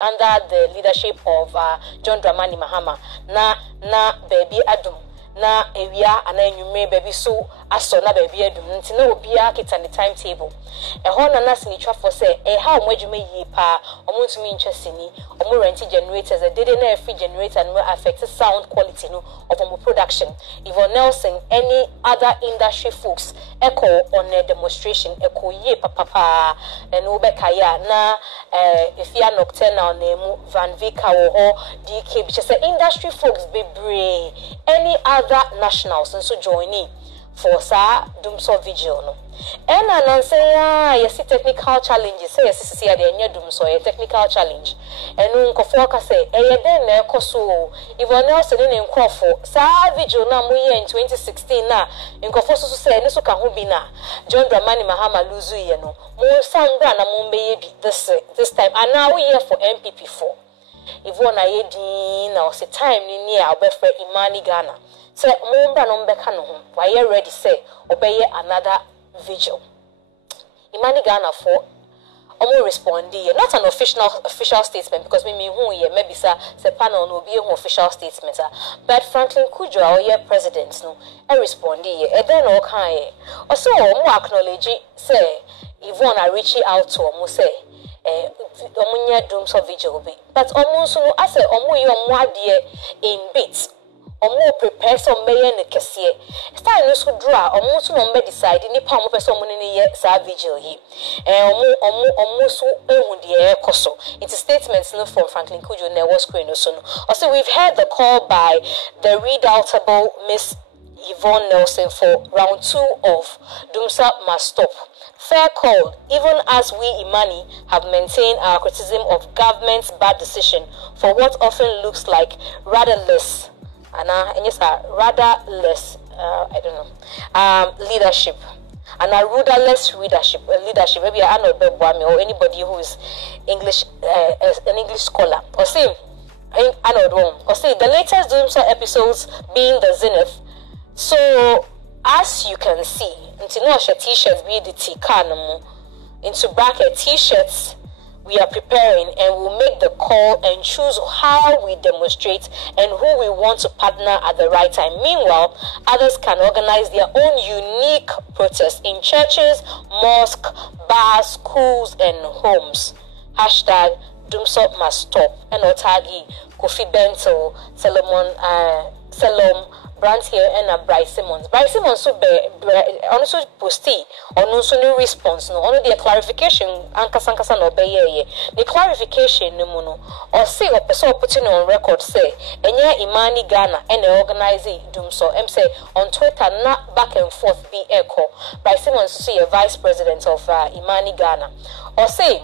under the leadership of John Dramani Mahama na baby Addo na ewia ana enyume baby so aso na baby Addo nti na obia kita the timetable ho na sinitwa for say ha omwadwuma yi pa omuntumi nchesini omu rent generators a dede na free generator no affect sound quality no of omu production. Yvonne Nelson any other industry folks echo on a demonstration echo ye papa and obekaya na ifia nocturnal name Van Vika wo DK which is industry folks be brave any other nationals and so joining for sa Dumso vigil no and I say yes technical challenges say yes see the nya Dumso a technical challenge and nkofo say den na ekoso Yvonne Nelson ne nkofo sa vigil na mu in 2016 na nkofo so say ne so ka ho bi na John Dramani Mahama lose ye no mo sambra na mo mbeye bi this time and now we here for MPP4 Yvonne ayedi na o say time ni near obefre Imani Ghana say mo no mbeka no ho why you ready say obeye another vigil Imani Ghana for omo responding not an official statement because me who ye maybe say panel no be an official statement but Franklin Kudjo or your president no e responding e then o kan e also omo acknowledge say Yvonne reaching out to omo say omo nya Dumso vigil be but omo so no ase omo ye omo ade in bits omo prepare some mayor ne kese style no so draw omo so no decide ni pa omo person omo ne ye sa vigil yi omo so ehun de ekoso it's statements no from Franklin Kudjo na was screen so no also we've heard the call by the redoubtable Miss Yvonne Nelson for round 2 of Dumso Must Stop. Fair call, even as we Imani have maintained our criticism of government's bad decision for what often looks like rudderless leadership and a rudderless leadership maybe Arnold or anybody who is English an English scholar or say Arnold or say the latest Dumso episodes being the zenith. So as you can see into no t-shirts be the t-can into bracket t-shirts we are preparing and we'll make the call and choose how we demonstrate and who we want to partner at the right time. Meanwhile, others can organize their own unique protests in churches, mosques, bars, schools, and homes. Hashtag Dumso Must Stop. And Otagi, Kofi Bento, Salom, Brand here and Bryce Simmons. Bryce Simmons so also posted on so no response no only the clarification ankasa no be the clarification no mono or say or person putting on record say enye Imani Ghana and organizing Dumso say on Twitter not back and forth be echo Bryce Simmons so a vice president of Imani Ghana or say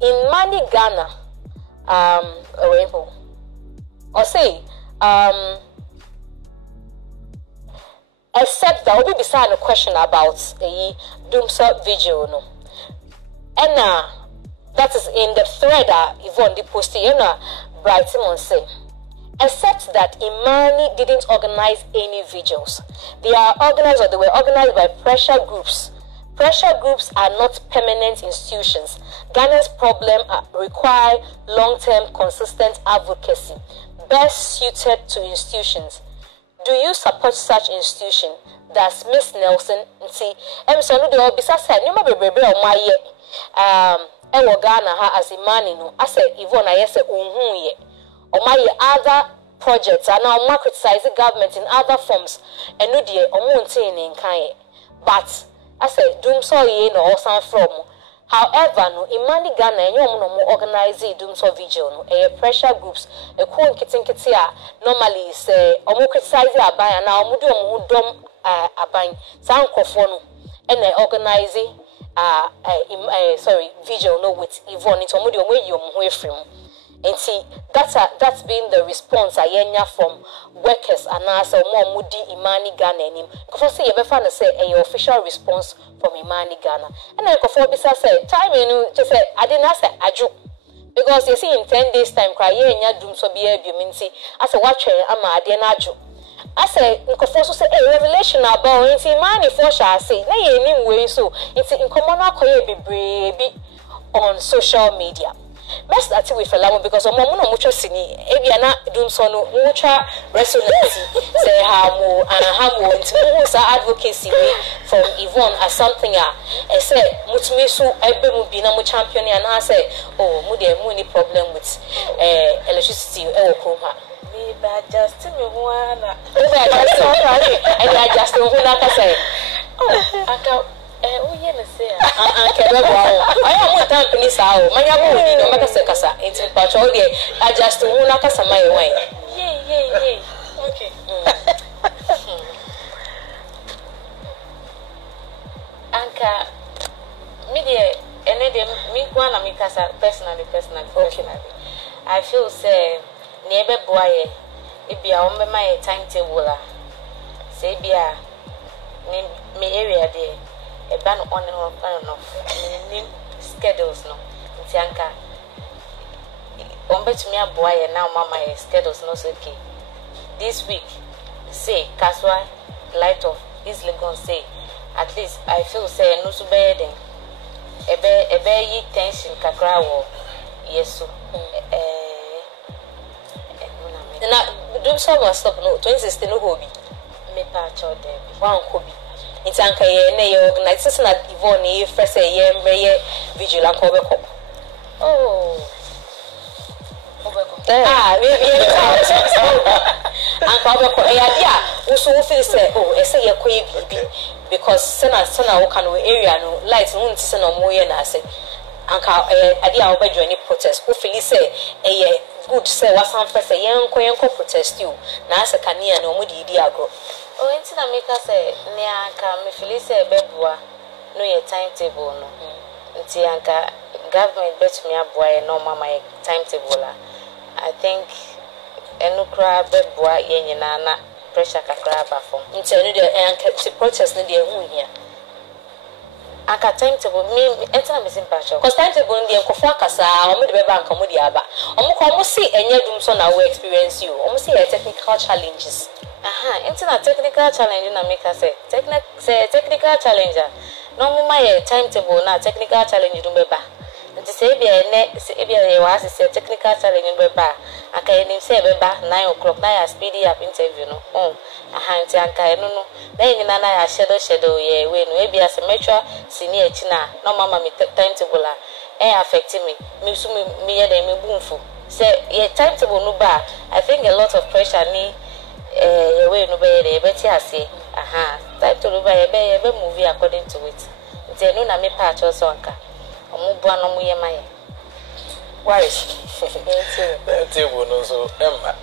Imani Ghana or say except that will be beside a question about the Dumso vigil no. And that is in the thread Yvonne the posted Brighton say. Except that Imani didn't organize any vigils. They are organized or they were organized by pressure groups. Pressure groups are not permanent institutions. Ghana's problem require long-term consistent advocacy, best suited to institutions. Do you support such institution? That's Miss Nelson. See, so no, they will be said. You might be on my Ghana as Imani no. I said Yvonne, I said ye. Or my other projects are now more criticizing government in other forms. And no dear, or in kind. But I said Dumso ye no or from. However, no Imani Ghana and you no organize Dumso vigil no pressure groups a cool kitten normally say omo criticize aban na omo do omo dom aban san krofo and organize vigil no with Yvonne it omo do omo yi omo ho efrim. And see, that's been the response I from workers and also more moody Imani Ghana and him. Because say you find say a official response from Imani Ghana. And then Kofo Bisa said, time just say I didn't say Addo. Because you see in 10 days time cry ye Dumso be a minty as a watcher ama Addo. I say Kofo so say a revelation about it Imani for shall say na ye way so it's in common be on social media. best at with a lamb because of Momo mucho sini, Ebiana dum sono, mucha resonance, say Hamu and Hamu, and who's advocacy from Yvonne as something. I said, Mutmisu, Ebemu Binamu champion, and I say, oh, Muni problem with electricity, Kuma. Just me one. And I just don't want to say, oh, I can't. Oh, yes, I am with company sao. My young no matter Sakasa, it's in Patrol. I just want to cast my way. Yay. Okay. Anka, media, and me one of me personally. I feel say, never boy, it be our my timetable. Say, be a me area there. A ban on and off, schedules no. Tianka, bet me a boy and now mama schedules no okay. This week, say, Kaswa, light of easily gonna say, at least I feel say no so bad. A bear tension kakra wo, yes, so. Now, do someone stop no 2016 no hobby. Me patch or there. One hobby. In Tanka, ye organization at Yvonne, first a year, may vigilant cover. Oh, and cover idea. Also, feel say, oh, I say a quay because Senna can area no lights, no season or more, and I said, Uncle, idea of any protest. Who feel say, a good say, was some first a young protest you. Nasa Kania no moody diago. Oh, into the maker say, near come if you say bedwa, no your timetable no. Ntianka government bet me a boy no my timetable. I think enukra bedwa yenina pressure kakra bafom. Ntenu de anka protest no de hu here. Anka timetable me enter me simpatcho. Cause timetable no de nkofo akasa, omo de beba anka mo de aba. Omo see enye dum so na we experience you. Omo see technical challenges. Into a technical challenge na make say technical challenger. No my timetable na technical challenge do beba. Nti say bia was say technical challenge do beba. Aka nim say beba 9 o'clock na ya speedy up interview no. Nti anka no. Na nyina na ya shadow ye we no e bia se metwa senior chi na no mama me timetable affect me. Me so me ye dey me bumfu. Say ye timetable no ba. I think a lot of pressure ni way no be better as type to be movie according to it. They no na me patch also anka. Omo bua no mo ye maye. Why is that table no so Emma.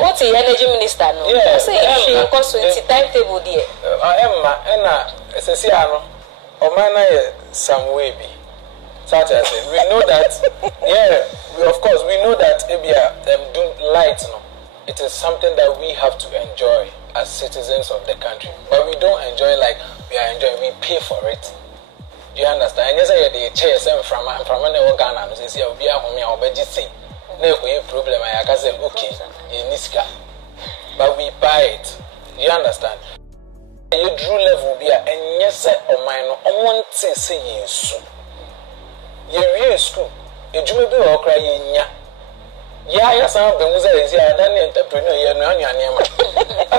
What's the energy minister no? Yeah, say she because it's timetable there. Emma na esesiano o mana some way be. Such as we know that of course we know that do light no. It is something that we have to enjoy as citizens of the country. But we don't enjoy like we are enjoying, we pay for it. Do you understand? And yes, I the chairs from Ghana, and say, I'll be a home, I'll be just saying, no problem. I can say, okay, in Niska. But we buy it. Do you understand? Your true level be and yes, or mine, I want to say you soon. You're in school, you do be all crying. Yeah, some of the Musa is here, then entrepreneur, I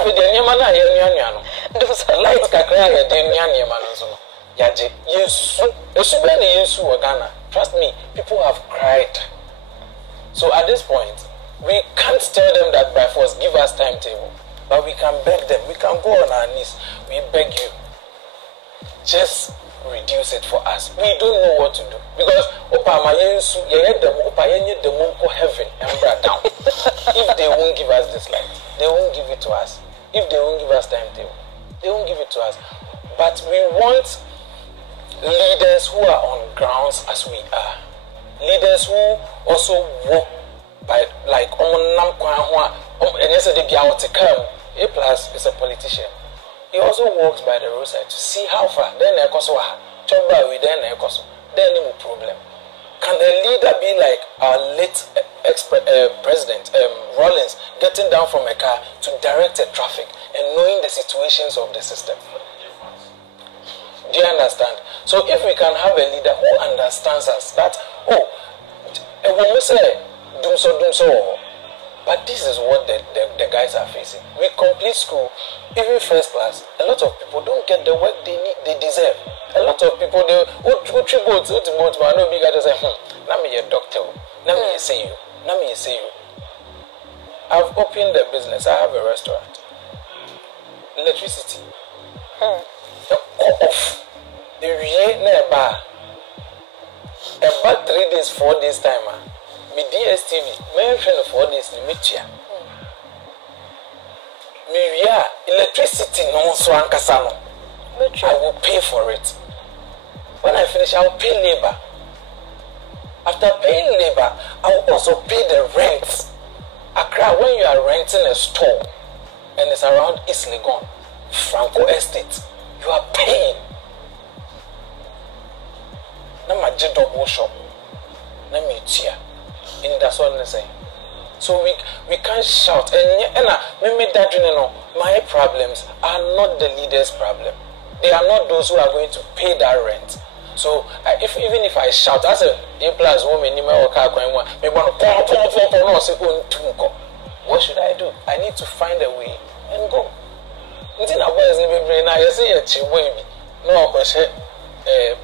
be the Yamana, Yaniano. Lights can cry at the Yaniano. Yaji, yes, Ghana. Trust me, people have cried. So at this point, we can't tell them that by force give us timetable, but we can beg them, we can go on our knees, we beg you. Just reduce it for us. We don't know what to do because heaven and brought down. If they won't give us this light, they won't give it to us. If they won't give us timetable, they won't give it to us. But we want leaders who are on grounds as we are. Leaders who also walk by like and yesterday A plus is a politician. He also walks by the roadside to see how far. Then then no problem. Can a leader be like our late president Rollins, getting down from a car to direct the traffic and knowing the situations of the system? Do you understand? So if we can have a leader who understands us, that when we say do so, but this is what the guys are facing. We complete school, even first class. A lot of people don't get the work they deserve. A lot of people they boats, but no big guy say, "Let me a doctor, let me say you." I've opened a business. I have a restaurant. Electricity. Off. About 3 days, 4 days time. Me DSTV, my friend 4 days in Michia. Me electricity no so ankasano. I will pay for it. When I finish, I will pay labor. After paying labor, I will also pay the rent. Accra, when you are renting a store and it's around East Legon, Franco Estate, you are paying. Na my double shop. Na me tia. In that's what I'm saying. So we can't shout. And my problems are not the leader's problem. They are not those who are going to pay that rent. So even if I shout, as a plus woman, what should I do? I need to find a way and go.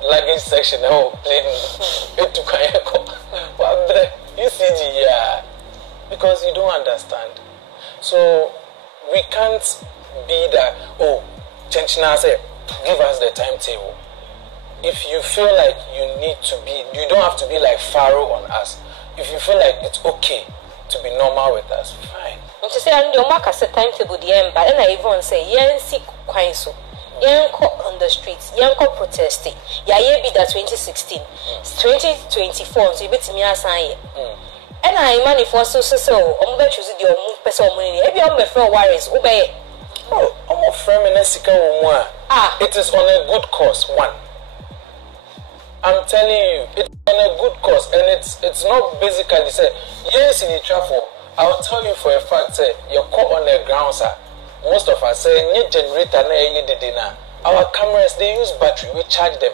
Luggage section, plane ECG, because you don't understand. So we can't be that, Chenchina say, give us the timetable. If you feel like you don't have to be like Pharaoh on us. If you feel like it's okay to be normal with us, fine. To say, I'm your mark as a timetable, but then I even say, yes, so. Yanko on the streets, Yanko protesting. Be that 2016, 2024, so you bet me as I and I manifest so, I'm going to choose your move person money. Maybe I'm a friend warriors, obey. Oh, I'm a friend in a it is on a good cause, one. I'm telling you, it's on a good cause, and it's not basically say, yes, in the traffic. I'll tell you for a fact, say, you're caught on the ground, sir. Most of us say, new generator, our cameras, they use battery, we charge them.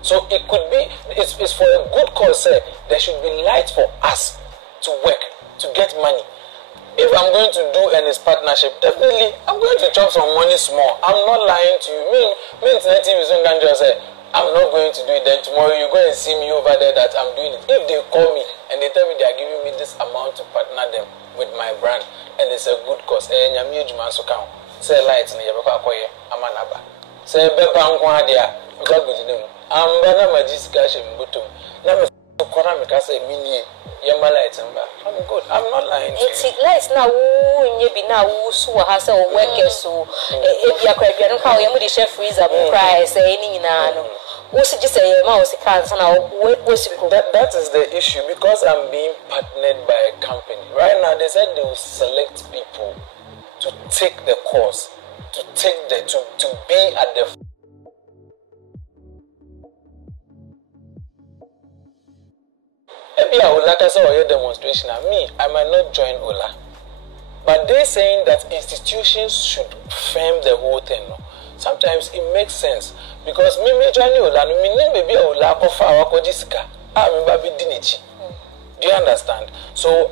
So it could be, it's for a good cause, say, there should be light for us to work, to get money. If I'm going to do any partnership, definitely, I'm going to chop some money small. I'm not lying to you. Me internet TV can just say, I'm not going to do it, then tomorrow you go and see me over there that I'm doing it. If they call me and they tell me they are giving me this amount to partner them with my brand, and it's a good cause, and I'm huge man so count. Say lights in the Yabakoye, I'm an abba. Say Bebanqua, you got good to them. I'm Bana Majiscash and Butum. Now, Koramika say, Mini, Yama lights and back. I'm good. I'm not lying. It's lights now, you be now, who has a worker, so if you're crying, you how you chef freezer cry, say, what's just a mouse can't now? That is the issue because I'm being partnered by a company. Right now, they said they will select people to take the course, to be at the. Maybe I would like to say a demonstration. I might not join Ola, but they're saying that institutions should frame the whole thing. Sometimes it makes sense because me join Ola, maybe Ola kofa awako jisika. Baby dinichi. Do you understand? So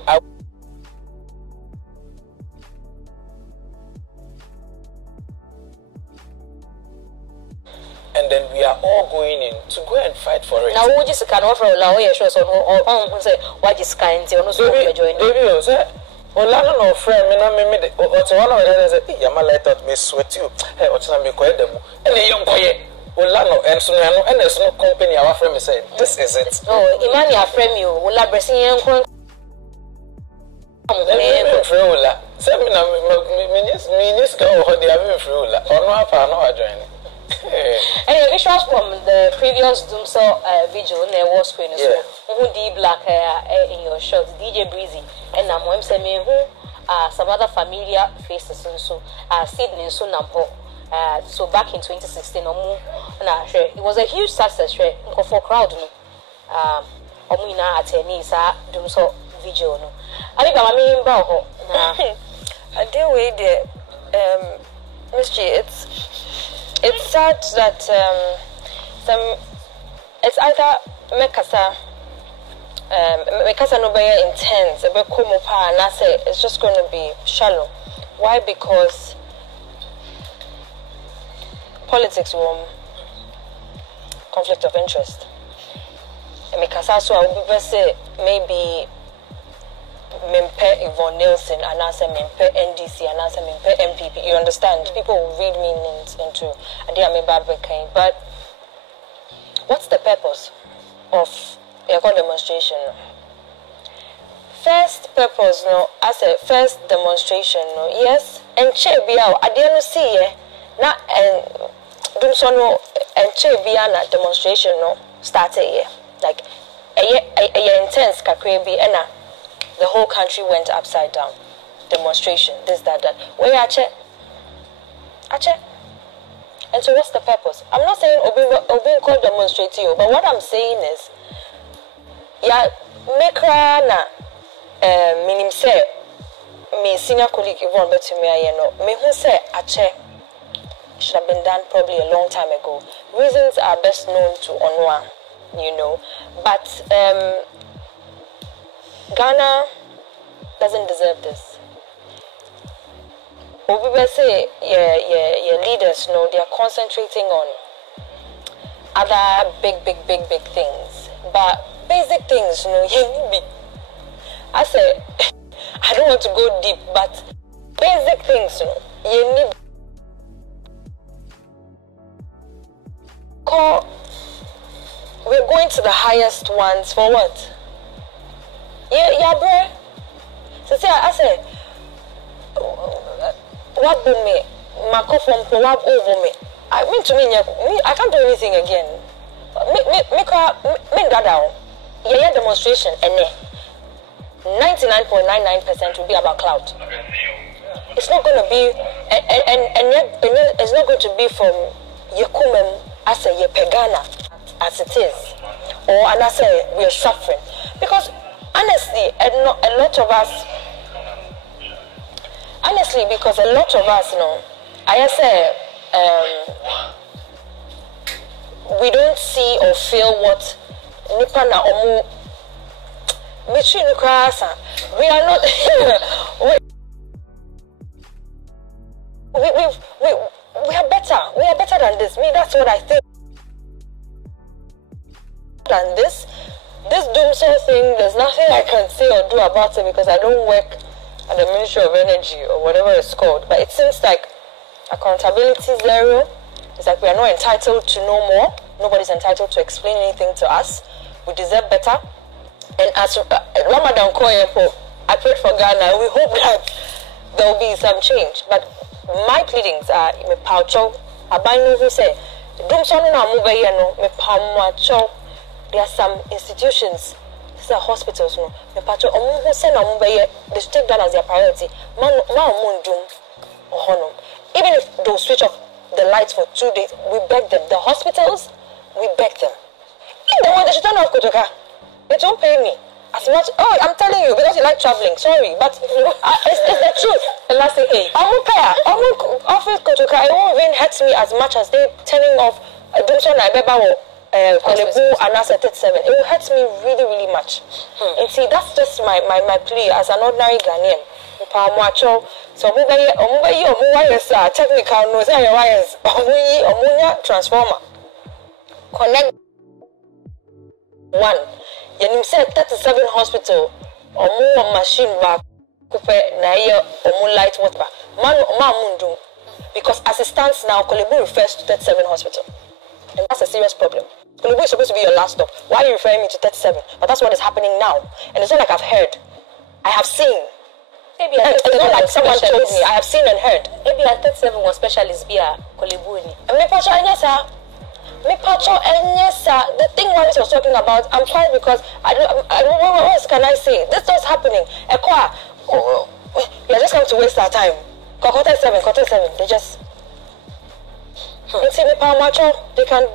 and then we are all going in to go and fight for it. Now, we just can't offer a lawyer shows on say, what is kind of joining. Baby, say, Olano no friend, me na me or to one of them say, Yama let out me sweat you. Hey, what's not me quite them? And the young boy, Olano, and so and there's no company our friend me said, this is it. Oh, Imani, our friend, you will have Brazilian. Frula. Semina, minis go, what they have frula, or no, I join. Anyway, visuals from the previous Bombshell video on the wall screen. So, who did black hair in your shots? DJ Breezy and I'm saying who some other familiar faces and so Sydney so Nampo. So back in 2016, it was a huge success. For crowd, Omina attendees Bombshell video. No, I think I mean about I deal with the mystery. it's sad that it's either mekasa no be intense, a bit komopa, and I say it's just going to be shallow. Why? Because politics conflict of interest. And mekasa so I would say maybe Mempe Yvonne Nelson and I say Mempe NDC and I say Mempe MPP. You understand? People will read meanings into but what's the purpose of a demonstration? First purpose, no, I said first demonstration, no, yes, and che bia I didn't see na and do so no and che bia na demonstration no started here. Like a intense kakrebi and the whole country went upside down. Demonstration, this, that. Where ache? And so what's the purpose? I'm not saying Obi called demonstrating, but what I'm saying is, yeah, mekra na minim say me senior colleague Yvonne Betumia, me who say ache should have been done probably a long time ago. Reasons are best known to Onwa, but Ghana doesn't deserve this. Obi say, yeah, leaders, they are concentrating on other big things, but basic things, I say, I don't want to go deep, but basic things, you need. We're going to the highest ones for what? Yeah, bro. So say, I say, what do me? My from what over me? I mean to me, I can't do anything again. Me down. Yeah, demonstration and 99.99% will be about clout. It's not going to be, and it's not going to be from Yekumem as a Yepegana as it is, or and I say we are suffering because. Honestly, because a lot of us, I say, we don't see or feel what Nipa na omu. We are not. we are better. We are better than this. Me, that's what I think. Than this. This doomsday thing, there's nothing I can say or do about it because I don't work at the Ministry of Energy or whatever it's called. But it seems like accountability zero. It's like we are not entitled to know more. Nobody's entitled to explain anything to us. We deserve better. And as Ramadan Koyepo, I prayed for Ghana. We hope that there will be some change. But my pleadings are me paucho. Abano who say, doomsday na mubaya no me paucho. There are some institutions, these are hospitals, they should take that as their priority. Even if they'll switch off the lights for 2 days, we beg them. The hospitals, we beg them. If they want, they should turn off Kotoka. They don't pay me as much. Oh, I'm telling you, because you like traveling. Sorry, but it's the truth. The last thing, office Kotoka, it won't even hurt me as much as they turning off. And as at 37, it will hurt me really much. And see, that's just my plea as an ordinary Ghanaian. So technical knows wires transformer. Connect one. You said 37 hospital or more machine back or light water. Man, because as it stands now, Kolebu refers to 37 hospital. And that's a serious problem. Kolebu is supposed to be your last stop. Why are you referring me to 37? But that's what is happening now. And it's not like I've heard. I have seen. Maybe it's not like someone told me. I have seen and heard. Maybe at 37 was specialist via Kolebu. The thing Wallace was talking about, I'm fine because I don't what else can I say? This was happening. You're just going to waste our time. Quarter 7, they just they can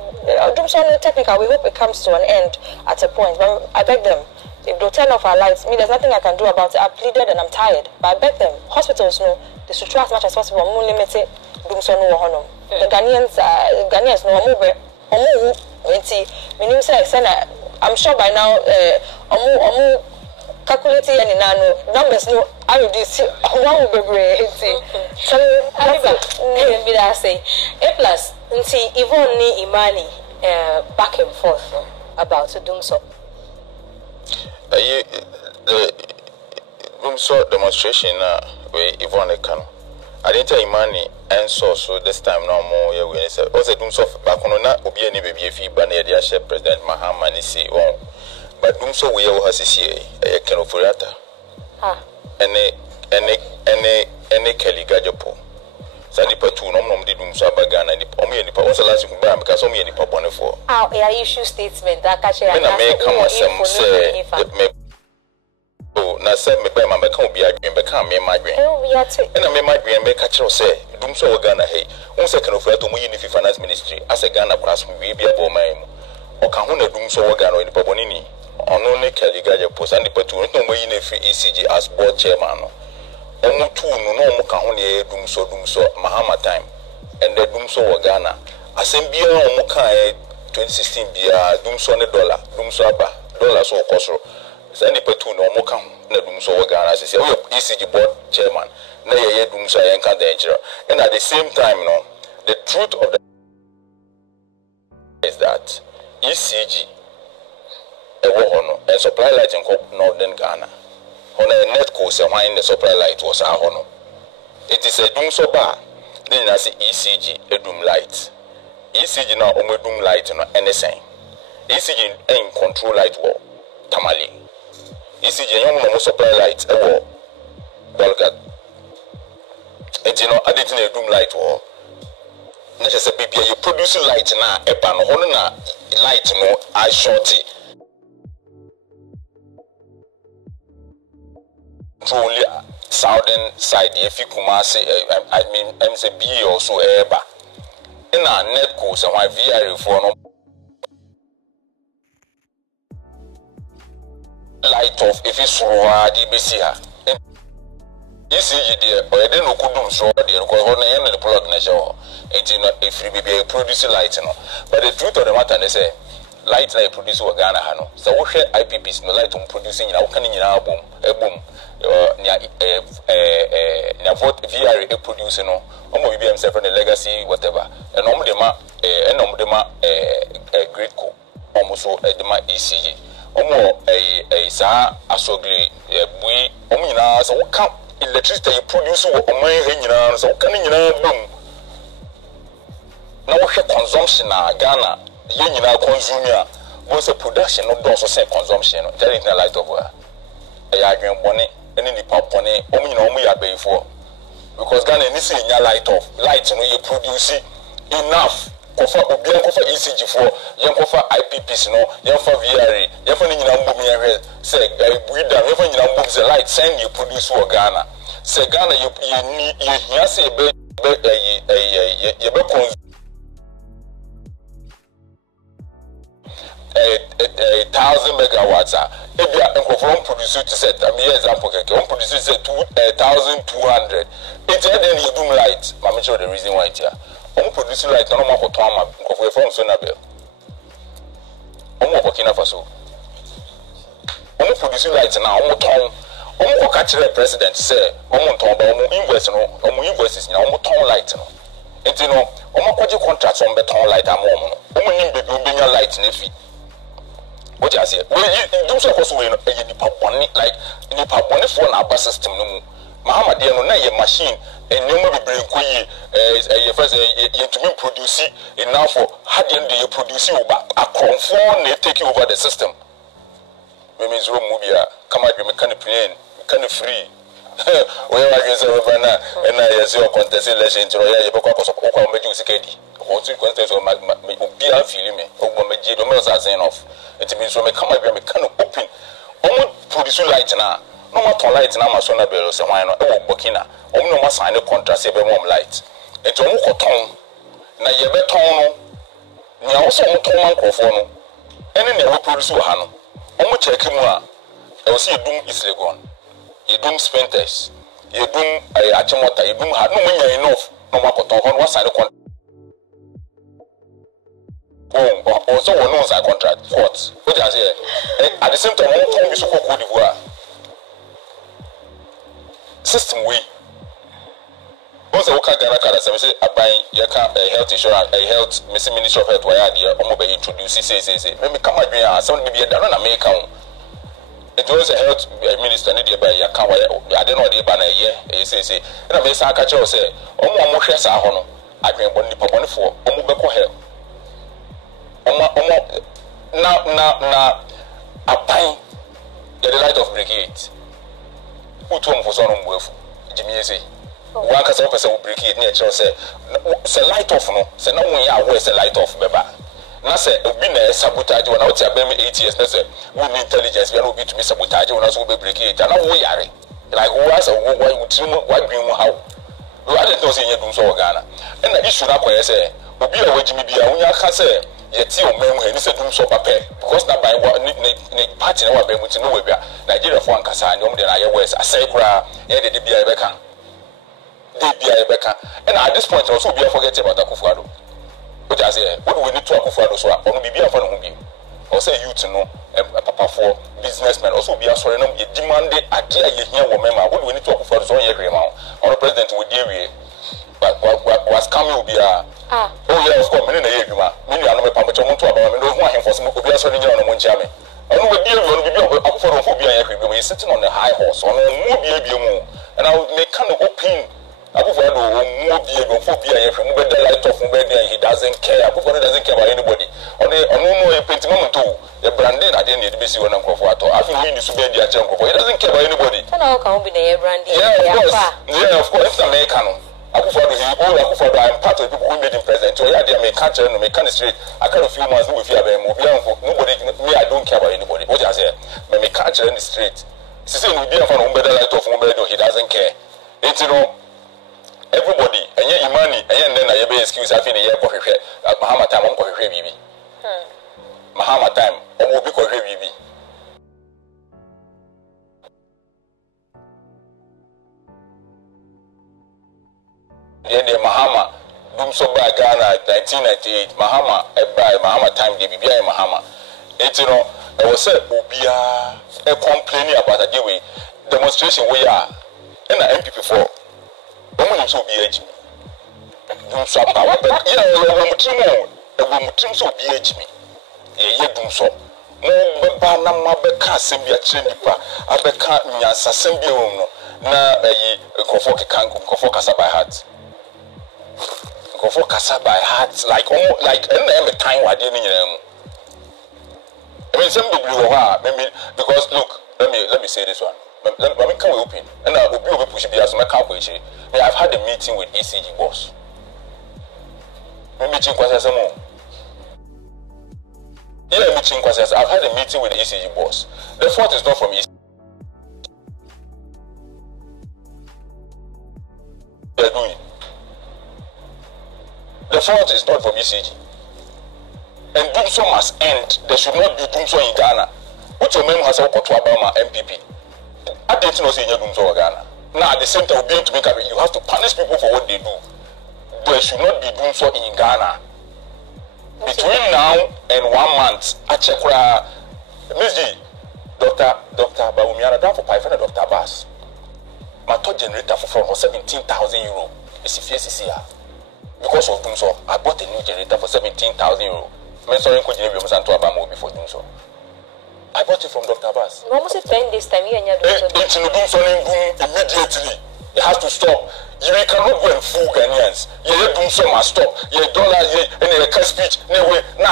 do something technical. We hope it comes to an end at a point. But I beg them, if they turn off our lights, there's nothing I can do about it. I've pleaded and I'm tired. But I beg them, hospitals, they should try as much as possible. More limited. the Ghanaians no omo wenti menim say sana I'm sure by now omo calculating any numbers no I reduce one bebre so be that say A plus nti Yvonne ni Imani back and forth about Dumso the Dumso demonstration where Yvonne can I didn't tell Imani and so this time no more yeah we say also Dumso back on na obi ani baby fi ba na dia share President Mahama ni say on but Dumso we has see can Ofori Atta any Kelly Gajopo Sani patu no mo de Dumso abagana ni omo ye nipa o so last week ba because omo ye nipa bone for yeah issue statement that catch ya na me come say me na say me ba ma me kan obi adwen be kan me ma adwen na me ma adwen be ka kire say Dumso wo Ghana hey won say kan Ofori Atta mo yi ni finance ministry as a Ghana class we bia bo man mu o ka ho na Dumso wo Ghana ni nipa bone ni ono ne Kelly Gajopo Sani patu no mo yi na free ECG as board chairman no omo tu no omo ka ho ne Dumso Mahama time and the Dumso wo Ghana asem bia omo ka 2016 bia Dumso ne Dumso aba dollar so kosoro Sani patu no omo ka ho na Dumso wo Ghana say we ECG board chairman na ye Dumso yen ka danger and at the same time no the truth of the is that ECG and supply light in northern Ghana on a net course and why the supply light was a honor. It is a Dumso bar, then I see ECG a doom light. ECG now only doom light no anything. ECG ain't control light war tamale. ECG young supply light a war Bolgat. And you know adding a doom light war. Not just a baby you produce light now a pan honor light no I shorty. Only southern side if you come I mean MCB or so ever in our net course and why VR for no light off if it's for DBC ECG there or then no could so there because on the plug nature if you be produce light no but the truth of the matter they say light na produce wo Ghana ha no so wo hwe IPPs no light producing na wo kan nyina boom nya vote VR produce no omo BBM say from the legacy whatever and omo de ma great co omo so de ma ECG omo sa asogli bui omo nyina so wo kan electricity you produce wo omo he nyina so wo kan nyina boom na wo hwe consumption na Ghana ye nyina consumer was a production no do so say consumption no there is no light of ya adwen bone any nipa bone omo nyina omo ya before because Ghana ni say nya light no you produce enough kofa obian kofa ECG for yen kofa IPPs no yen for VR yen for nyina mbom yen hwe say buida yen for nyina mbom say light send you produce for Ghana say Ghana you hia say be consume 1,000 megawatts. If you are produce to set, I mean, example, one produce 2,200. It's then you do light. I'm sure the reason why it's here. I'm producing light, no more for Toma, of from Sonabel. I'm working for so. I'm producing light now, I'm town. I'm catching the president say, I'm town, I'm invoices now, I'm town light. And you know, I'm contracts on beton light, I'm being light in the feet. What I say, well, do so also in nipa bone like nipa bone for na bus system no Mahama dey no na ye machine and no be bring koyi first you to produce enough for how dey you produce over akronfo na take over the system we means room movie come out we can plane can free we are against over na and I yes your contest election to ya be kwa so kwa meji usikedi o tu contest o obi a feel me o meji do me as enough it means when me come out we can open omo produce light na no more ton light na masona belo se wan no e Burkina omo no more sign contract say be mom light it omo ko ton na ye be ton no nya wo so omo ton man krofo no ene na we produce wo ha no omo check mu a e wo say dum is legon you dum spenters you dum achimota you dum ha no nya enough no more ko ton ho no sign contract boom, also one knows that contract. What I say? At the same time, one time we so called Cote d'Ivoire system we. Once I work at Ghana, I say I buy your health insurance, a health Ministry of Health. Why are you? I'm going to introduce. Say. Let me come here. Somebody be done on America. It was a health minister. Need by your car. I don't know the banner here. Say. And I may say, catch you say, I'm more stress. I know. I can bond the papa for. I'm going to help. Now. I buy the light of brigade. Who told me for some worth? Jimmy say. One person will break it near say light off no, say no one ya where's a light off beba. Na say been a sabotage when out here 8 years, na say we need intelligence, we are not to be sabotage when us will break it. And now we are like who has a why bring how? We hadn't know say you do so Ghana. And the issue na kwa say obi a Jimmy be a unya ka say yeti o memu ni say dum so papa because na by ni party na wa be mu ti no we bia Nigeria for ankasa ni o de na ye west asai kura ye de bia e be kan. And at this point, also be forget about Akufo-Addo. What I say, what do we need to Akufo-Addo? So, on be a fan of him. Also, you to know a papa for businessmen. Also, be a sorry, no, you demanded a dear year woman. What do we need to Akufo-Addo? So, you agree now. Our president would deal with but was coming will be a oh, yeah, of course, many a year, many are not a puppet to about me. Don't want him for some could be a sorry on the Munchame. I know what deal will be Akufo-Addo sitting on the high horse, on a movie, and I will make kind of open. Akufo-Addo will be able to be a the light of he doesn't care. Akufo-Addo doesn't care about anybody. On no pentiment too. The branding I didn't need to be seen on Akufo-Addo. I think we need to be the Akufo. He doesn't care about anybody. Yeah, of course, it's American. Akufo-Addo, I'm part of the people who made him president. So yeah, they may catch him, may kind of straight. I can't a few months with you. Nobody, me, I don't care about anybody. What I say, may catch him in the street. She said, we be a fan of the light of he doesn't care. It's everybody, and yet money, and then I be excuse. I feel the year for Mahama time on Kohe Bibi. Mahama time, or will be Kohe Bibi. Then the Mahama, Boom so by Ghana, 1998, Mahama time, the BBI Mahama. It's I was said, Obia, a complaining about a day demonstration we are, and I MP before. Woman so be age me. Doom so power, but yeah, so be age me. Ye doom so. No, Banama Beka Sembia Chinipa, Abeka Nyasa Sembio, na ye Kofoki Kango, Kofokasa by heart. Kofokasa by heart, like almost like a time I didn't know. I mean, some people because look, let me say this one. Let me come open. And I will be pushing as my car. I've had a meeting with ECG boss. Meeting was more. Yeah, meeting was I've had a meeting with the ECG boss. The fault is not from ECG. They're doing. The fault is not from ECG. And doom so must end. There should not be doom so in Ghana. What your memo has about Obama MPP. I didn't know say doom so Ghana. Now at the same time, being to make a you have to punish people for what they do. There should not be doom so in Ghana. Between now and 1 month, I check where Ms. G, Dr. Bawumiana down for 500 Dr. Bass. My top generator for 17,000 euro. It's FCCR. Because of doom so, I bought a new generator for 17,000 euro. I'm sorry, could you be before doing so? I bought it from Dr. Abbas. What was it paying this time? You and your daughter? It's doing something immediately. It has to stop. You cannot go and fool Ghanaians. You doing so must stop. You dollar, and you can speech. Now,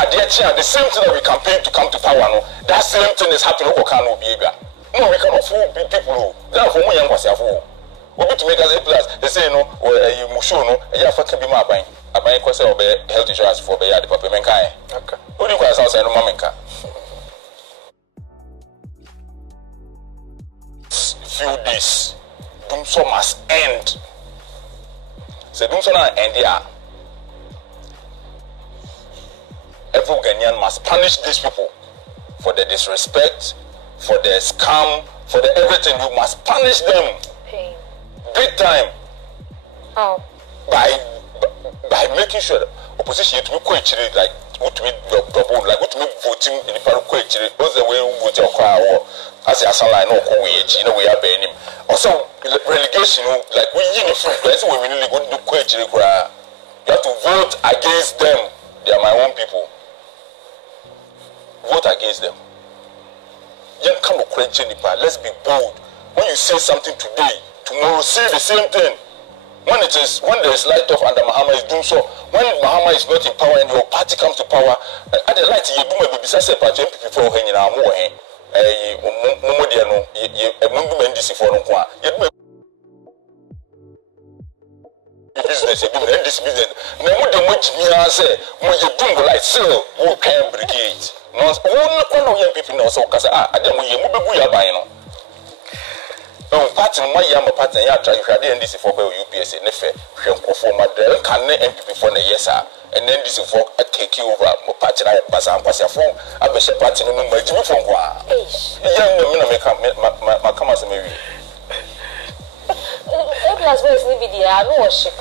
the same thing that we campaign to come to power. No, that same thing is happening over Kano behavior. No, we cannot fool people. Therefore, we young was a fool. We need to make us a plus. They say, no, you must show, no, you have to be my buying. I buy a question of health insurance for the Papa Menkai. Okay. Who do you call us outside of Mamenka? Few days. Doomso must end. So Doomso now end here. Every Ghanaian must punish these people for the disrespect, for the scam, for the everything. You must punish them. Pain. Big time. How? By making sure the opposition to be quite like what to me double like what to me voting in the paraquet was the way we vote your crowd as a line or courage you know we are paying him also relegation like we uniform that's when we really go to quit you have to vote against them. They are my own people. Vote against them. You come to question the part. Let's be bold. When you say something today, tomorrow say the same thing. When there is light off under Mahama is doing so. When Mahama is not in power and your party comes to power, at the light you do my baby say party people for hanging out more. Business, you do this business. No more than what you say, when you do like so, who can brigade? No, one young people know so because I don't want you to buy no. No, part of my young partner, I try to have this for UPS and if you perform a can MPP for the yes, and then this for a take you over, my partner, pass and pass your phone. I wish a partner no my Jimmy from one. Young women make come as maybe. As well as maybe the I worship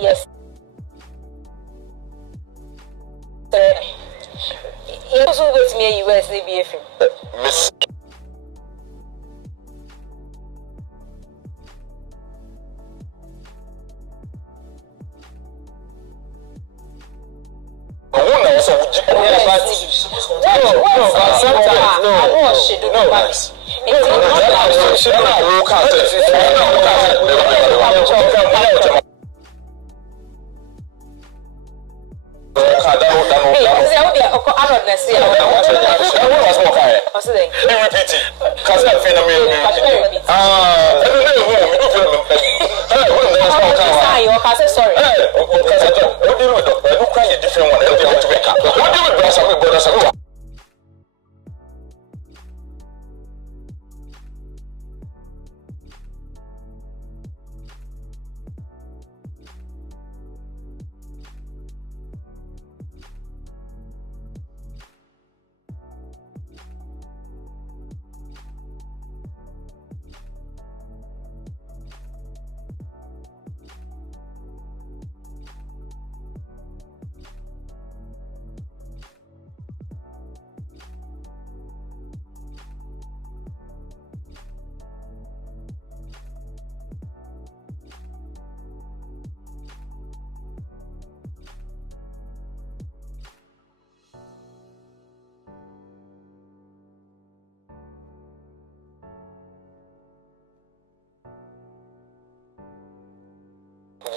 yes. You also with me a US Miss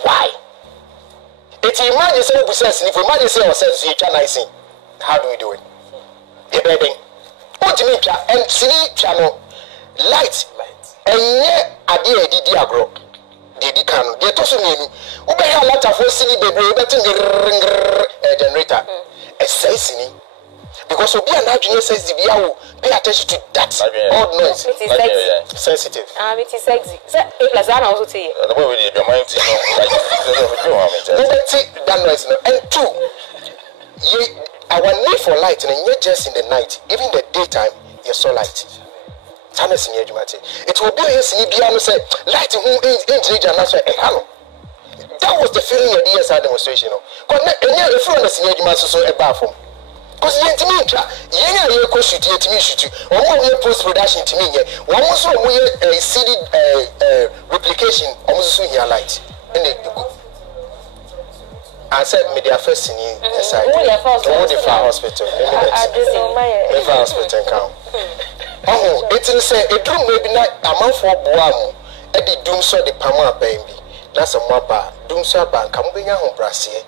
Why? It's imagine say we sense if imagine say ourselves you can I sing. How do we do it? The bedding. What you mean and see channel light. And yeah idea did agro. Did can get to me. Ube a lot of silly baby betting the generator. A say because we are not says the pay attention to that odd noise. It is sensitive. It is sexy. Lazana also say the way we your mind that noise. And two, our need for light and yet just in the night, even the daytime, you saw light. It will be a sinibiano say light who ain't and that's a hello. That was the feeling of the DSR demonstration. Because the front of the senior so a bathroom. Because you intimate, you go shoot yet me shoot you, or one post production to me. One also a CD replication almost soon here light. And I said, media first in inside the hospital. The hospital count. Oh, it will say a drum maybe not a month for Boam, Eddie Doom saw the Pama baby. That's a mapa, Doom saw bank, come bring your home brassier.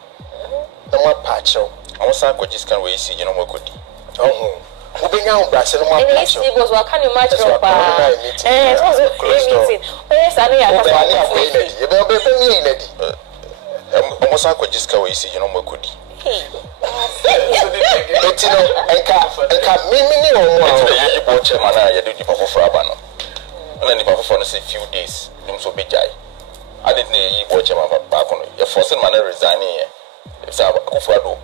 No more patch. I was like, what just can we see? You know what good? Oh, who bring out Brasil? My patch was what can you match your bar? It was a meeting. Yes, I know. You better be me, almost like what just can we see? You know what good? But you know, and can't mean or more. You bought your man, you did for Frabano. And then if for a few days, you so be jay. I didn't know you bought your back on your first man resigning. It's our Ofori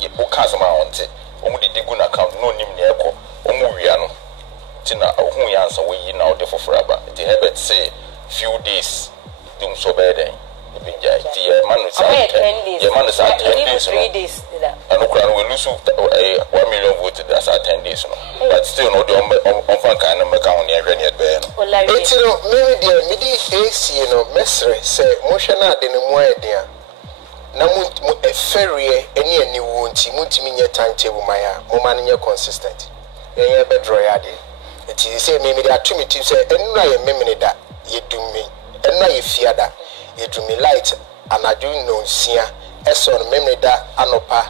you book has my auntie. Only the good account, no name near co, Omuiano. tina who answer we now the for forever. The habit say few days doom so bad. The man is 10 days. The man is 10 days. 3 days. And we lose 1 million votes. That's 10 days. But still, no, the on kind of account near any ben. It's maybe the midi AC, Mestre say, Moshana de Moedia. Namun a ferry, any wound, multimedia timetable, Maya, Omania consistent. Any bedroyade. It is say, maybe there are 2 meetings, and I am memory that you do me, and I fear that. You do me light, and I do know see as on memory that anopa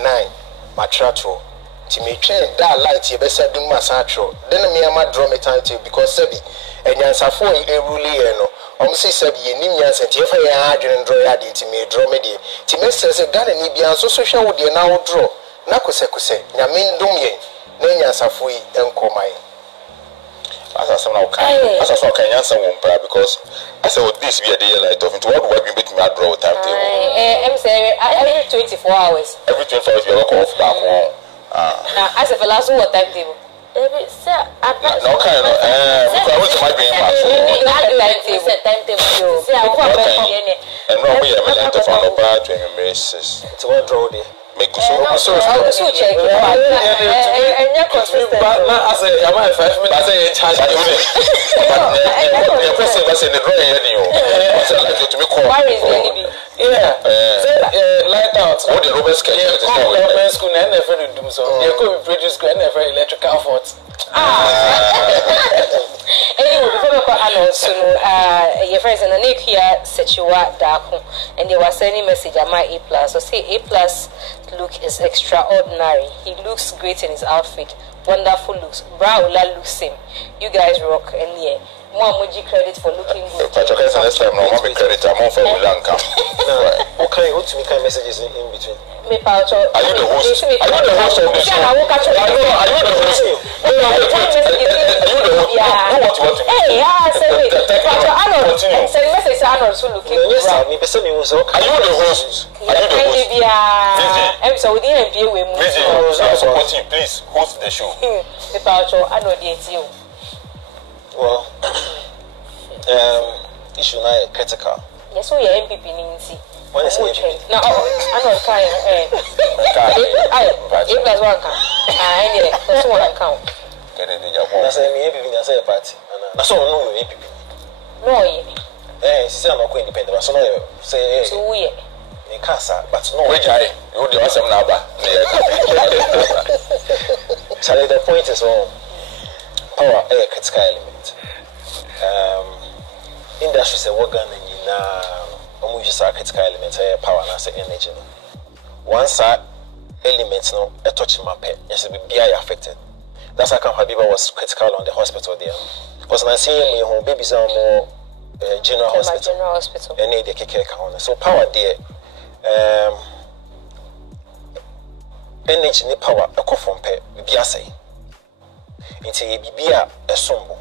9 matrato. To me, train that light, you better do masatro. Then me, I draw me time to because Sebi and Yansafo a rule, almost Sebi, and Nimians and if I had and draw it to me, draw me. Timmy says a gun and Nibian so social would you now draw. Nakose, Yamin Dumye, Nansafui and Komai. As I somehow can, as I saw can answer one prayer because I said this be a day light of into what we make me draw timetable. I'm saying every 24 hours. Every 24 hours you walk off back home. As a last one timetable. Every sir, no kind of because I was my being timetable. And no we have a lot of our part to embrace to what draw there. Make so check it. And you're consistent. But as a 5 minutes, I say charge. The person was in the drawing anyway. So like to me call. Yeah. Light out. What the Robert Sketch? Government school and never do so. They could produce school and never electrical fault. Anyway, before we go Arnold, so your friends and the Nick here set you out dark, and they were sending message at my A+. So say A+ look is extraordinary. He looks great in his outfit. Wonderful looks. Braula looks same. You guys rock and yeah. More emoji credit for looking good. But okay, so next time no more credit. I'm on for Ulanka. Okay, what to me kind messages in between? Are you the host? Are you the host of this show? Are you the host? Are you the host? Yeah. What you want to do? Hey, yeah, say it. But Arnold, send message to Arnold so looking good. Are you the host? Are you the host? I'm so we didn't be with me. Please host the show. Arnold, yes, you. Well, issue now critical. Yes, we are MPP Ninsi. When is it? No, Arnold Kai. A+1 can. Anyway, that's one account. That's a MPP. That's a party. That's all. No MPP. No, see, I'm not independent. So no, say. So we. In casa, but no. Which I you do awesome number. Charlie, the point is all power a critical element. Industry say what gun and you know use a critical element power and as energy. Once that element no a touch my pet, yes, be affected. That's how Habiba was critical on the hospital there. Because I see me home babies are more general hospital. And they take care of. So power there. Energy ni power a co from pet be a say. It's a sombo.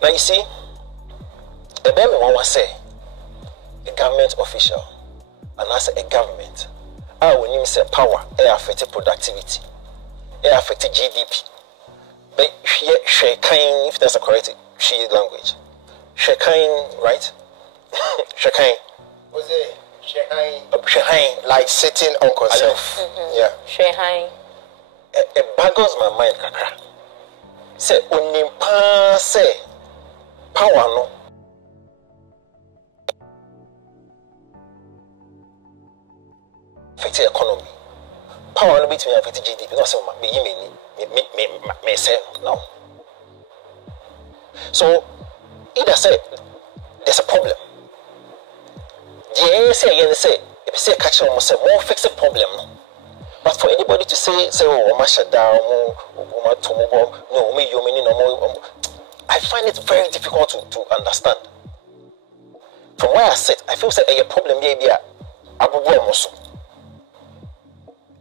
Now you see, a baby one was say a government official and as a government. I will name say power, it affected productivity, it affected GDP. But she kind, if that's a correct language. She kind, right? She kind. Was it she kind? Like sitting on herself. Yeah. She kind. It boggles my mind, kakra. Say unimpa say power no. Affect the economy. Power no between affect GDP. No say me say no. So either say there's a problem. The say again say if you say catch on say more fix the problem no. But for anybody to say oh shut down I find it very difficult to understand. From where I sit, I feel a problem here be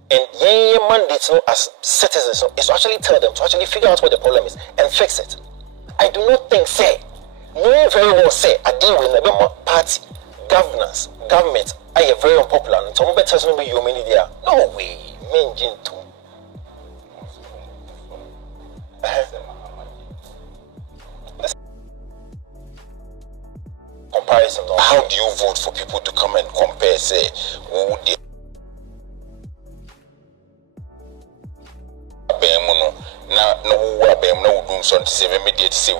and yeah mandate as citizens is to actually tell them to actually figure out what the problem is and fix it. I do not think say no very well say I deal with the party governance government are very unpopular and some better tell me you mean there. No way, men to comparison. No? How do you vote for people to come and compare? Say, who they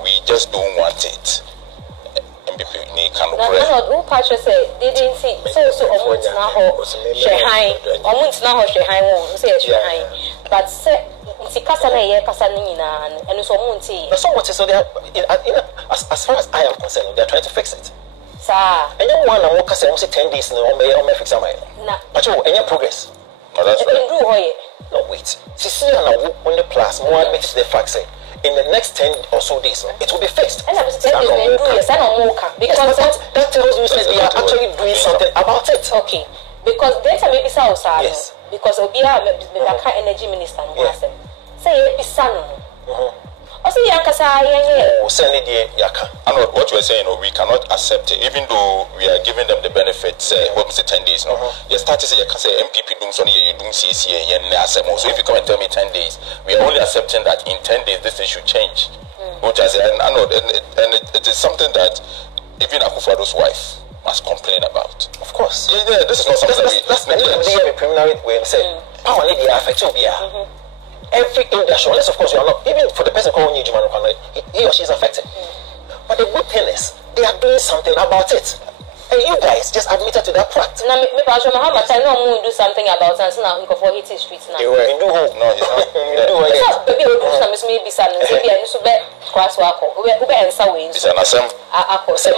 we just don't want it. Who Patrick said they didn't see so almost now Shehain, almost now Shehain won't say Shehain, but say Sikasana Kasanina and so Munti. So what is so they are, as far as I am concerned, they are trying to fix it. Sir, and then one worker say 10 days no may fix my. But you any progress? No, that's right. No, wait. See, on the plus, more admits the fact say in the next 10 or so days, it will be fixed. And I'm saying because that tells you that they are actually doing something about it. Okay, because data may be so sad. Yes. Because Obia, the energy minister, say it is son. Also, Yakasa, send it, Yaka. I know what you are saying, we cannot accept it, even though we are giving them the benefits. What was it 10 days? No, you start to say, you can say MPP doing something, you doing CCA, so if you come and tell me 10 days, we are only accepting that in 10 days this thing should change. Which I say, and I know, and it is something that even Akufado's wife must complain about. Of course. Yeah, this is not something that's a preliminary way of saying, how are they affected? Every industry, unless of course you are not, even for the person calling you Jumano, he or she is affected. But the good thing is, they are doing something about it. And you guys just admitted to that fact. Now, maybe I show how much I know I'm going to do something about it. So now I'm going to hit the streets now. You do hope. No, he's not. Maybe we'll do some maybe some. Maybe I used to bet crosswalk. We answer ways. It's an assembly. So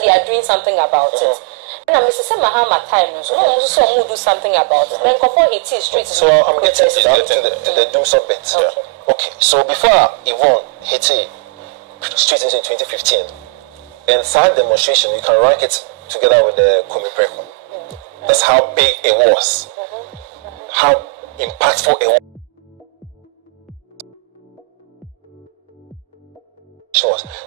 they are doing something about it. And I'm Mrs. Mahama time, so we'll do something about it. Then before it is street. So I'm getting to the doom sub bit. Okay, so before Yvonne hit street in 2015, and sad demonstration, you can rank it together with the Kumi Preko. That's how big it was, how impactful it was.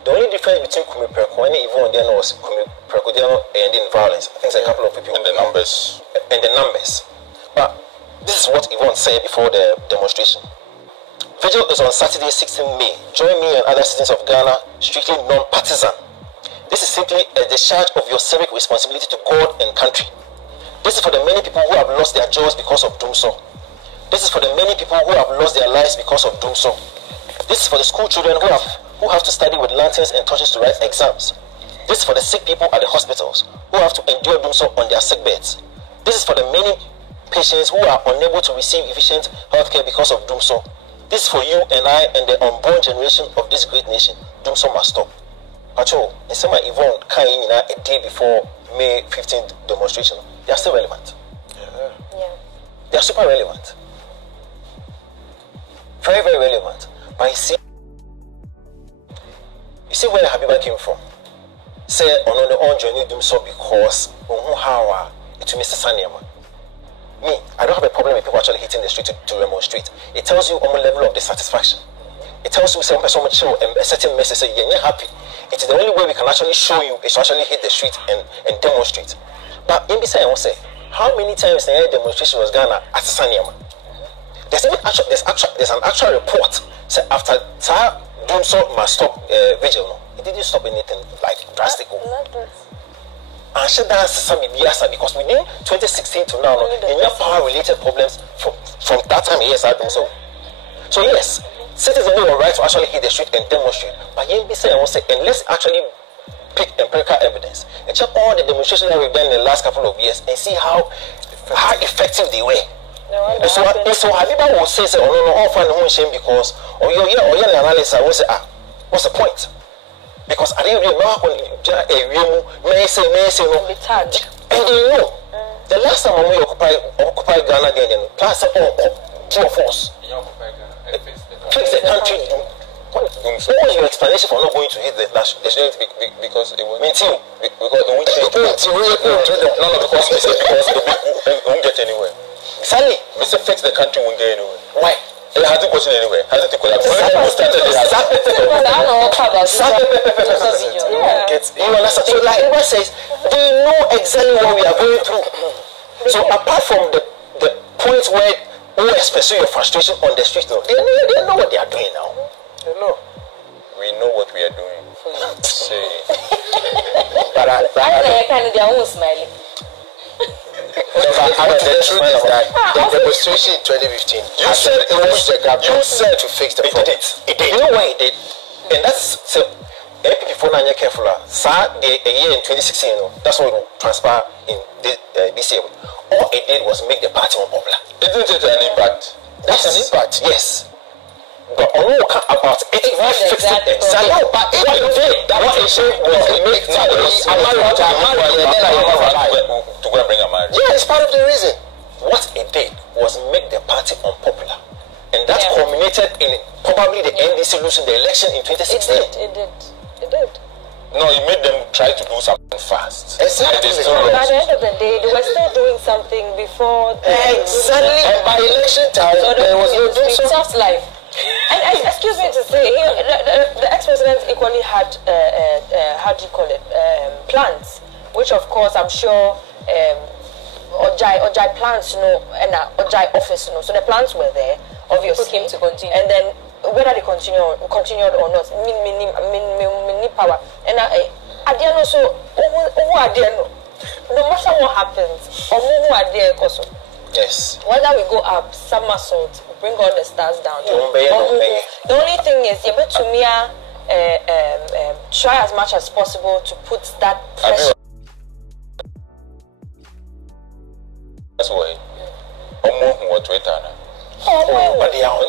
The only difference between Kumi Preko and Yvonne then was Kumi Preko ended in violence. I think it's a couple of people. And the numbers. But this is what Yvonne said before the demonstration. Vigil is on Saturday, 16 May. Join me and other citizens of Ghana, strictly non-partisan. This is simply a discharge of your civic responsibility to God and country. This is for the many people who have lost their jobs because of Doomso. This is for the many people who have lost their lives because of Doomso. This is for the school children who have to study with lanterns and torches to write exams. This is for the sick people at the hospitals who have to endure Doomso on their sick beds. This is for the many patients who are unable to receive efficient healthcare because of Doomso. This is for you and I and the unborn generation of this great nation. Doomso must stop. Pacho, in some Yvonne came in a day before May 15th demonstration. They are still relevant. Yeah. They are super relevant. Very, very relevant. But you see where Habiba came from. Say on the own journey Doomso because how it will Mr. Sanyama. Me, I don't have a problem with people actually hitting the street to demonstrate. It tells you on a level of dissatisfaction. It tells you some person show a certain message say you're happy. It is the only way we can actually show you is to actually hit the street and demonstrate. But in beside I want to say, how many times the demonstration was Ghana at Sanyama? There's an actual report. So after Doomso must stop vigil, no, it didn't stop anything like drastic. And she danced some biasa because within 2016 to now, there are power-related problems from that time. Yes, I think so. So yes, citizens have a right to actually hit the street and demonstrate. But I want to say, and let's actually pick empirical evidence and check all the demonstrations that we've done in the last couple of years and see how effective they were. So Habiba will say, oh no, all find no shame because the analysis I will say, what's the point? Because I didn't really know may say no. And you know, the last time we occupied Ghana again, plus two of us. Fix the country. What was your explanation for not going to hit the last? Because it was. Me too. Because we won't get anywhere. Sadly, Mr. Fix the country won't get anywhere. Why? It hasn't gotten anywhere. Hasn't it collapsed? When we started, it has. You understand? So like everyone says, they know exactly what we are going through. So apart from the points where we express your frustration on the street, they know what they are doing now. They know. We know what we are doing. See. I kind of their own smiling. The truth is that the demonstration in 2015, you said it was the government you said to fix the it problem. did. You know why it did? And that's so. Before now, you're careful. A year in 2016, that's what will transpire in this year. All it did was make the party more popular. Isn't it an impact? That's an impact, yes. But all about it, it fixed it exactly. But what it did, that what it did was it made to go and bring a marriage. Yeah, it's part of the reason. What it did was make the party unpopular, and that culminated in probably the NDC losing the election in 2016. It did. No, it made them try to do something fast. Exactly. But at the end of the day, they were still doing something before. Exactly. And by election time, so there was no doing so. Soft life. And excuse me to say, the ex-president equally had, how do you call it, plans, which of course I'm sure Ojai plans, and Ojai office, so the plans were there, obviously. For him to continue. And then whether they continued or not, mini power. And at the end also, no matter what happens, Yes. whether we go up, somersault, bring all the stars down. The only thing is, to me, try as much as possible to put that pressure. That's why. What Twitter now? But they are.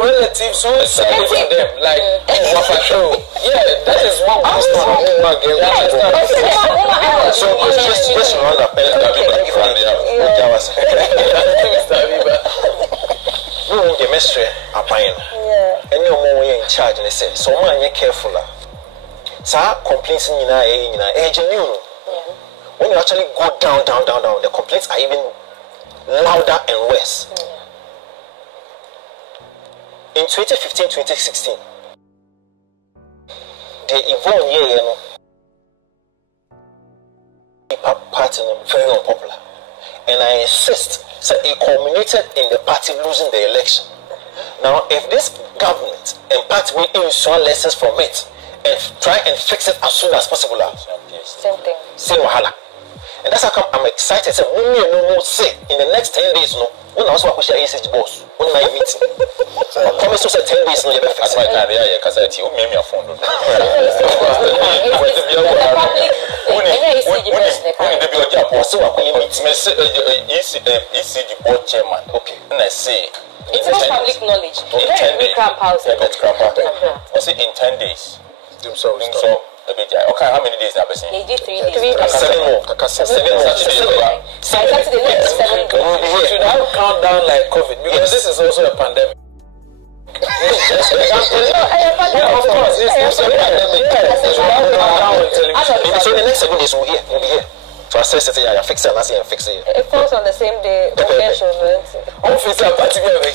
Relatives so excited for them, like yeah, that is what we so just run up the mystery apaying. And no more in charge and they say, so man, you're careful. Sa complaints in genuine. When you actually go down, the complaints are even louder and worse. In 2015-2016, they evolved party very unpopular. And I insist, so it culminated in the party losing the election. Now, if this government and party will ensure lessons from it and try and fix it as soon as possible, Same thing. same wahala. And that's how come I'm excited. So, no, say in the next 10 days, when I was working with ECG boss, when I meet, I promise you 10 days, no, you better fix it. Because I tell you, me a phone. ECG board chairman. Okay, and I say, it's not public knowledge. In 10 days. I say in 10 days. So, okay, how many days have I seen? They did 3 days. 7 more. 7 more. Saturday, next 7 days. We should have countdown like COVID because this is also a pandemic. Of course, it's a pandemic. So the next 7 days we'll be here. To assess it, I fix it, and fix it. It falls on the same day. Officer, particularly.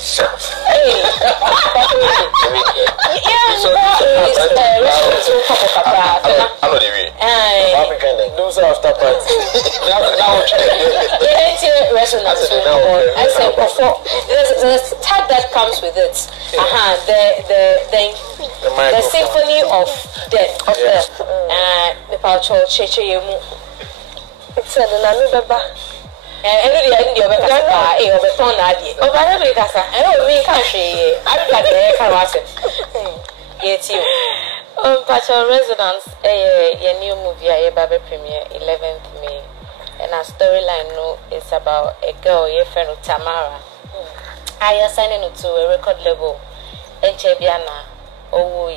I know the way. Those are after party. There's a tag that comes with it. The symphony of death. It's a name baba. And the other Bombshell Residence, a new movie, a baby premiere 11th May, and our storyline is about a girl, your friend Tamara. I am signing to a record label, Enchebiana. Oh,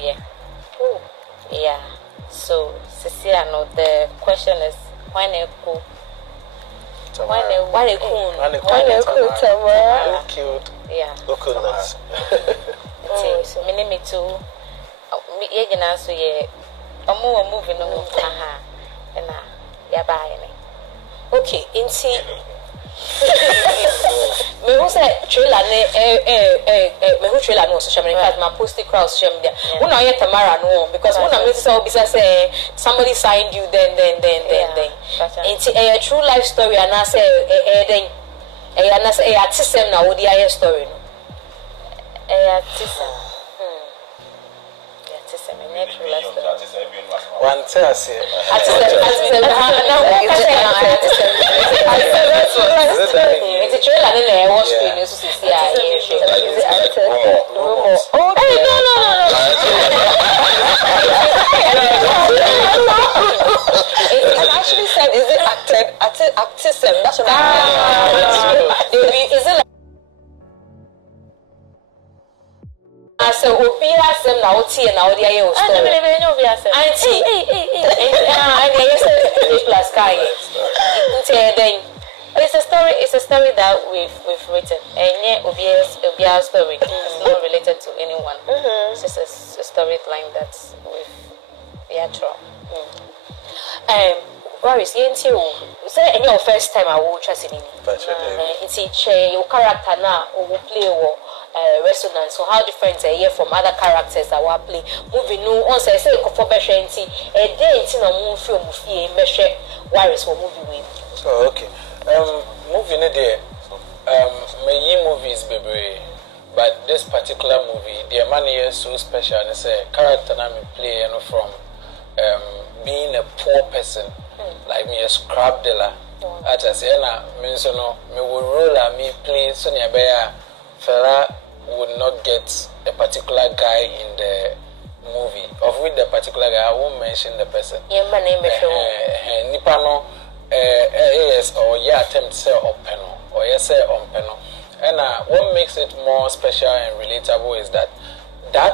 yeah. So, Cecilia, the question is when a cool. Why they cool? Who killed? Yeah. Who killed us? So, me too. So yeah, I'm moving on. And yeah, bye. Okay, into me who say trailer me who trailer no social media my posting crowd social media when I hear Tamara no because when I meet so say somebody signed you then it's a true life story and I say then and I say artism na odi aye story no artism true life story one tell us here artism now it's a trailer then watch screen so see it actually said is it acted artism that's what is it so obia sem na oti na odi aye o story I never know obia sem auntie and yes plus kai then it's a story that we've written and yeah obia story it's not related to anyone it's just a storyline that we've drawn. Boris, you say any your first time I will trust in it's your character now or play or resonance. So how different a year from other characters that will play? Moving no on say for Beshanti a day in a move film movie measure Warriors for movie with. Oh, okay. Moving a day. My movies baby. But this particular movie, the money is so special and it's a character I play from being a poor person. Like me a scrap dealer. At a say na me so no me will roll and me play so nearby fella would not get a particular guy in the movie. Of which the particular guy I won't mention the person. Yeah, my name is Nipano yes or yeah attempt say open or yes say on peno. And what makes it more special and relatable is that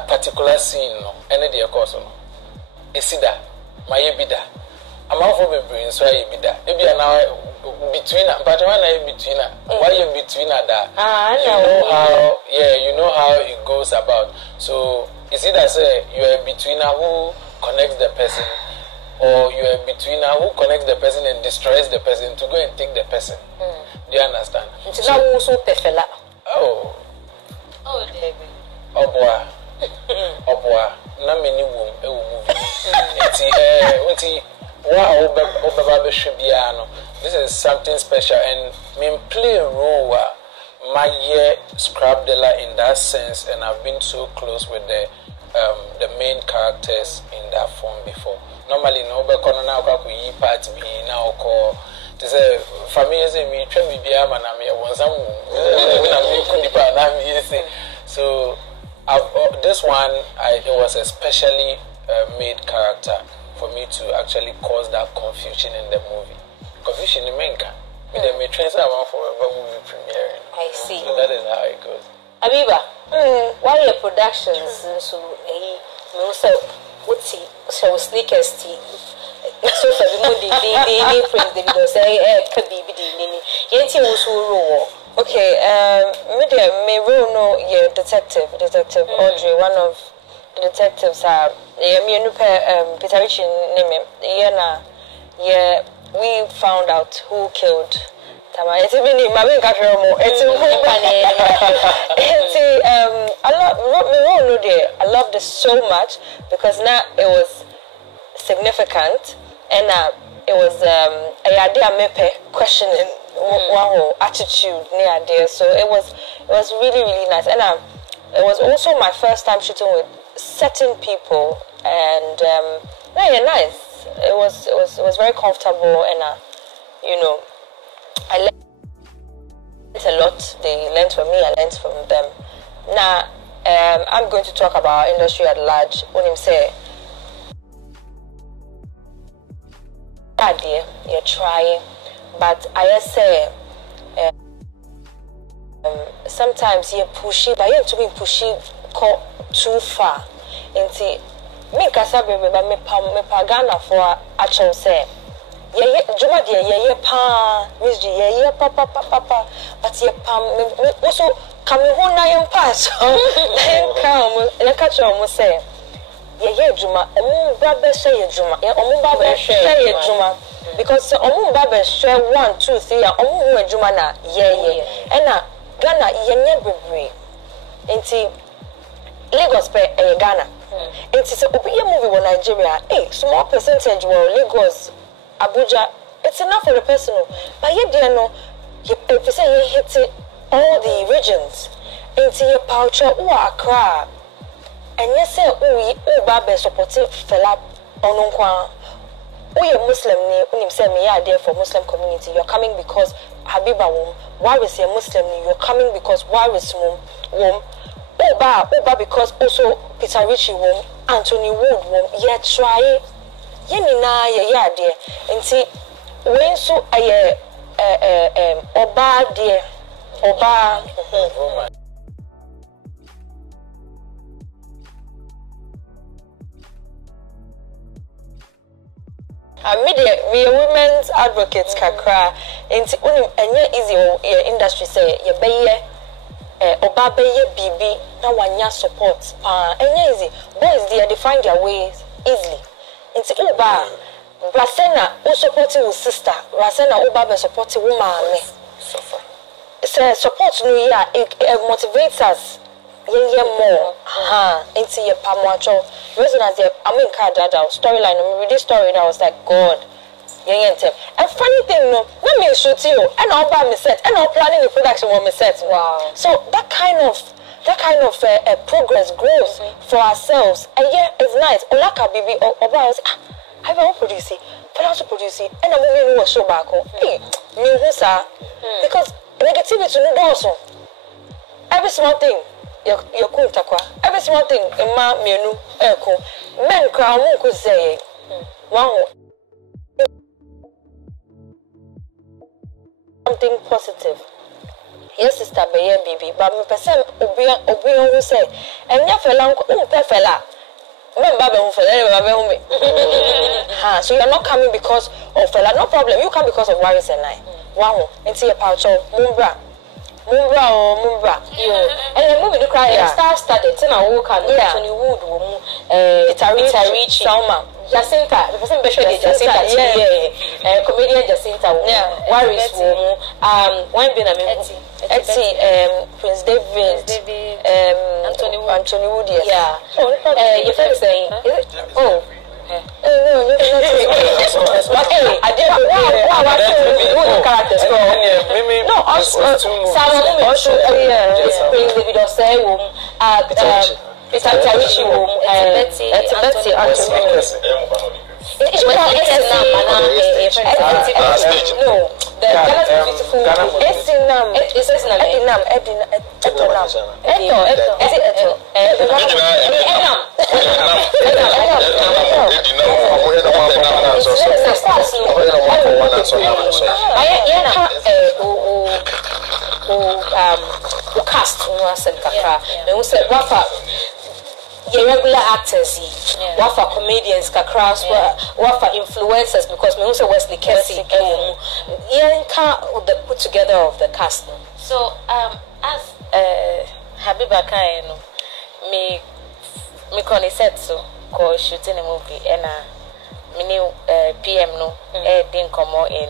particular scene no any the course no. Isida my bida. I'm out for baby so I bida. Maybe now between but when I between why you between that you know how it goes about. So is it that say you are between who connects the person or you are between who connects the person and destroys the person to go and take the person. Do you understand? It's not also perfect. Oh David. Oh boy. Na many movie. This is something special and me play a role my year scrap dealer in that sense and I've been so close with the main characters in that form before. Normally no be kono na kwa ku yi part bi na oko to say family say me twa me bia ma na me wonsam na me ku dipa na me say so this one it was a specially made character for me to actually cause that confusion in the movie. Confusion in Menka. They may transfer for a movie premiere. I see. So that is how it goes. Abiba, why your productions so what's he so sneakers tea? So for the movie, they print the video say could be Yenti was rule. Okay, me role no yeah detective Audrey, one of the detectives are me and Peter Rich name we found out who killed Tama. It's even in my I loved it so much because now it was significant and it was a idea mepe questioning one attitude near there. So it was really, really nice. And it was also my first time shooting with certain people and nice. It was very comfortable and I learned a lot. They learned from me, I learned from them. Now I'm going to talk about our industry at large. When you say idea, you're trying, but I say sometimes you're pushy, but you have to be pushy too far. Into me kasa bebe ba me pagana for actual say ye juma de ye pa miss ye papa but ye pam also come ho na yem pa so come na catch on say ye juma omu ba be share ye juma ye omu ba be share ye juma because omu ba be share 1 2 3 omu ho juma na ye and na Ghana yenye bebre enti Lagos pe Ghana enti se obi ye movie in Nigeria small percentage were Lagos Abuja it's enough for the person but ye there no if you say you hit all the regions enti ye poucher who Accra and you say oh ba supportive fella onunkwa we are Muslim ni unim say me are there for Muslim community you're coming because Habiba wom why we say Muslim ni you're coming because why we wom Oba because also Peter Richie wom Anthony Wood wom ye try ye ni na ye there nti when so Oba there Oba we are women's advocates kakra nti unim enye easy industry say ye beye Oba beye bibi na wanya support enye easy boys they find their ways easily nti Oba Rasena who supporting his sister Rasena Oba be supporting woman say support no ya it motivates us ye more into your pamwacho resonance I mean card that storyline I read this story and I was like God and funny thing no let me shoot you and I'll buy me set and I'll planning the production when me set wow so that kind of progress growth for ourselves and yeah it's nice Olaka baby Oba I will produce it but also produce it and I'm moving to show back me because negativity no also every small thing your kuntakwa every small thing in my menu eko men crown who say wow something positive yes sister be baby but me person obi who say enya fela fela remember be fela me so you're not coming because of fela no problem you come because of worries and I wow into your pouch mumbra and the movie the cry started till I woke up Anthony Wood Tarichi Salma Jacinta the person better Jacinta comedian Jacinta worries one been Prince David Anthony Wood yeah you feel saying oh no, I didn't characters. No, also, Prince David Osei, Tarichi, Betsy, no, the Ghana beautiful. Cast regular actors, wafa comedians, kakras, wafa influencers, because we also Wesley Kessie, the put together of the cast. So, as Habiba Kaino, me said so, called shooting a movie, and me new PM no, didn't come out in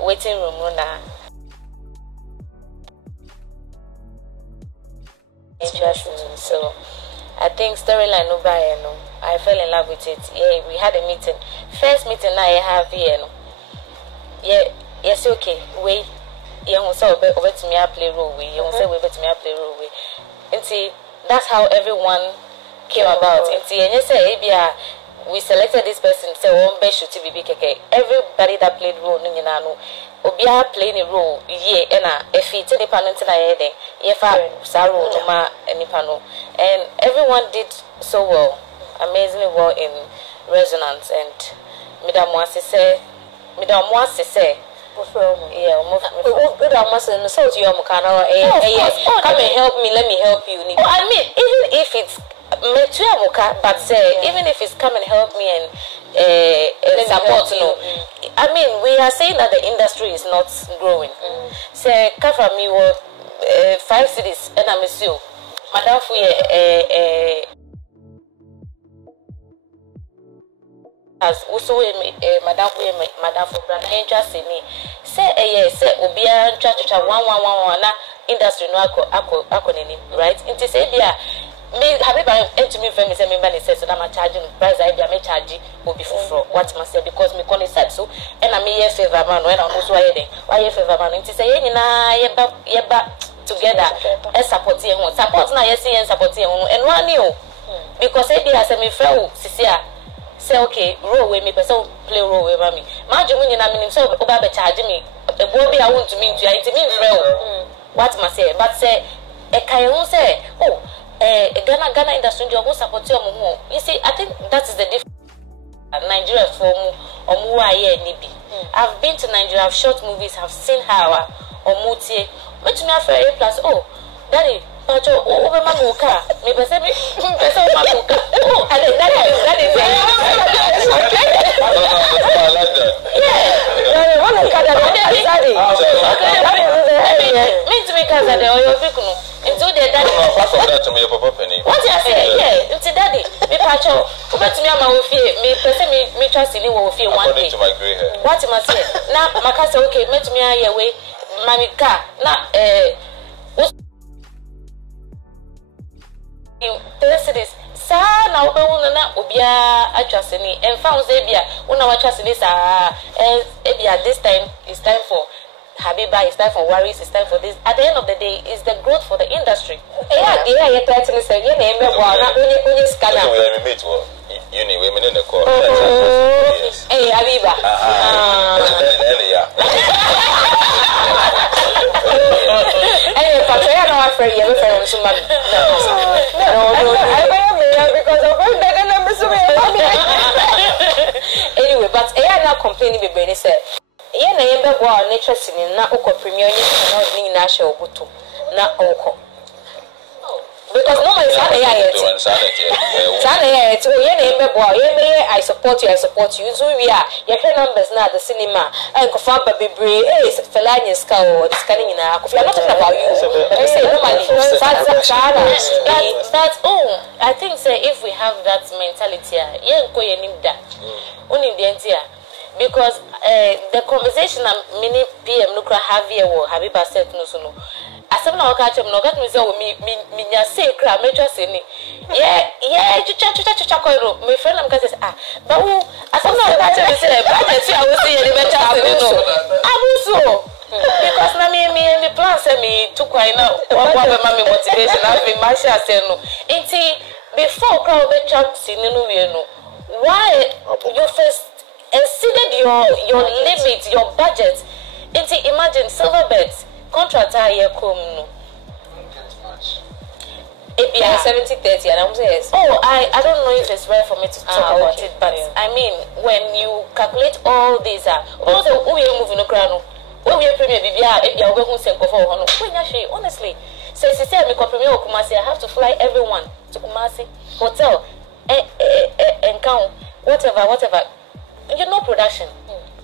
waiting room na. Interesting. So I think storyline no buy no. I fell in love with it. Yeah, we had a meeting. First meeting I have here no. Yeah, yes okay. Wait. You say over to me I play role way. You say over to me I play role way. And see that's how everyone came about. And see and you say we selected this person say one best shoot be keke. Everybody that played role no nyina no. Obia playing a role and if it's a panel and everyone did so well, amazingly well in Resonance and Madam Mwasi say come and help me, let me help you. I mean, even if it's but say even if it's come and help me and support no. I mean we are saying that the industry is not growing. Say come from me 5 cities and I'm you. Madam as also madam for brand interest in me say say obia church 111 na industry no akọ nini, right? Nti say dia me Habiba to me friend me say me ban say so na ma charge price I be me charge obi foforo what must say because me call it said so and I me favor man when I also why favor man nti say ye nyina ye ba together e support ye ho support na ye say ye support ye ho and one o because e dia say me friend sisi a say okay role we me person play role we ba me ma dwemu nyina me nim say oba be charge me e bo bi a want to me ntu nti me friend what must say but say e kan who say oh Ghana industry you support your mom. You see, I think that is the difference. Nigeria for nibi. I've been to Nigeria, I've shot movies, I've seen how Omutie. But me after A plus daddy, Pacho, over Mamuka. Me person me Mamuka. Oh, I like that is I like that. Yeah. One of me to make us at the oil picuno. Into the daddy. Apart from that, to me, Papa Penny. What you say? Yeah, into daddy. Me Pacho, over to me, I'm a fear. Me person me trust in you will feel one thing. According to my grey hair. What you must say? Now, my cousin, okay, met me away. Mammy car. Now, you tell this. Sa na obewunu na obia atwaseni emfa uzebia una watwaseni sa ebia this time it's time for Habiba, it's time for worries, it's time for this. At the end of the day, it's the growth for the industry. Yeah, you try to say, you name it, when you scan out. We meet, you need women in the call. Hey, Habiba. Hey, Patricia, no, I'm afraid you're friend of somebody. No, because of her, they're going to miss me. Anyway, but I am not complaining with Benny said. Ye na yembe gwa nature sini na uko premier ni na share obuto na onko because normally sana ya yet sana ya yet ye na yembe gwa ye I support you so we are ye hwe numbers na the cinema and ko fa bebre fela nyi ska o ska ni na ko fi not talking about you but say normally that's I think say if we have that mentality ye nko ye nim da oni de ntia because the conversation many PM no kra have here wo Habiba said no so no asem na waka chem no gat me say me nya say kra me twa say ni chucha koiro me friend am ka say but wo asem na waka chem say budget ya wo say ye be twa say no abuso because na me plan say me to kwai na wa be ma me motivation na be ma sha say no nti before kra be twa say no we no why you first exceeded your limit, your budget. Imagine Silverbet contractor here come no. API 70-30 and I'm saying yes. Oh, I don't know if it's right for me to talk about it, but I mean when you calculate all these also who you moving no crown. When we premier BBA, if you are going to send for honestly, say me premier Kumasi, I have to fly everyone to Kumasi hotel and count whatever. You know production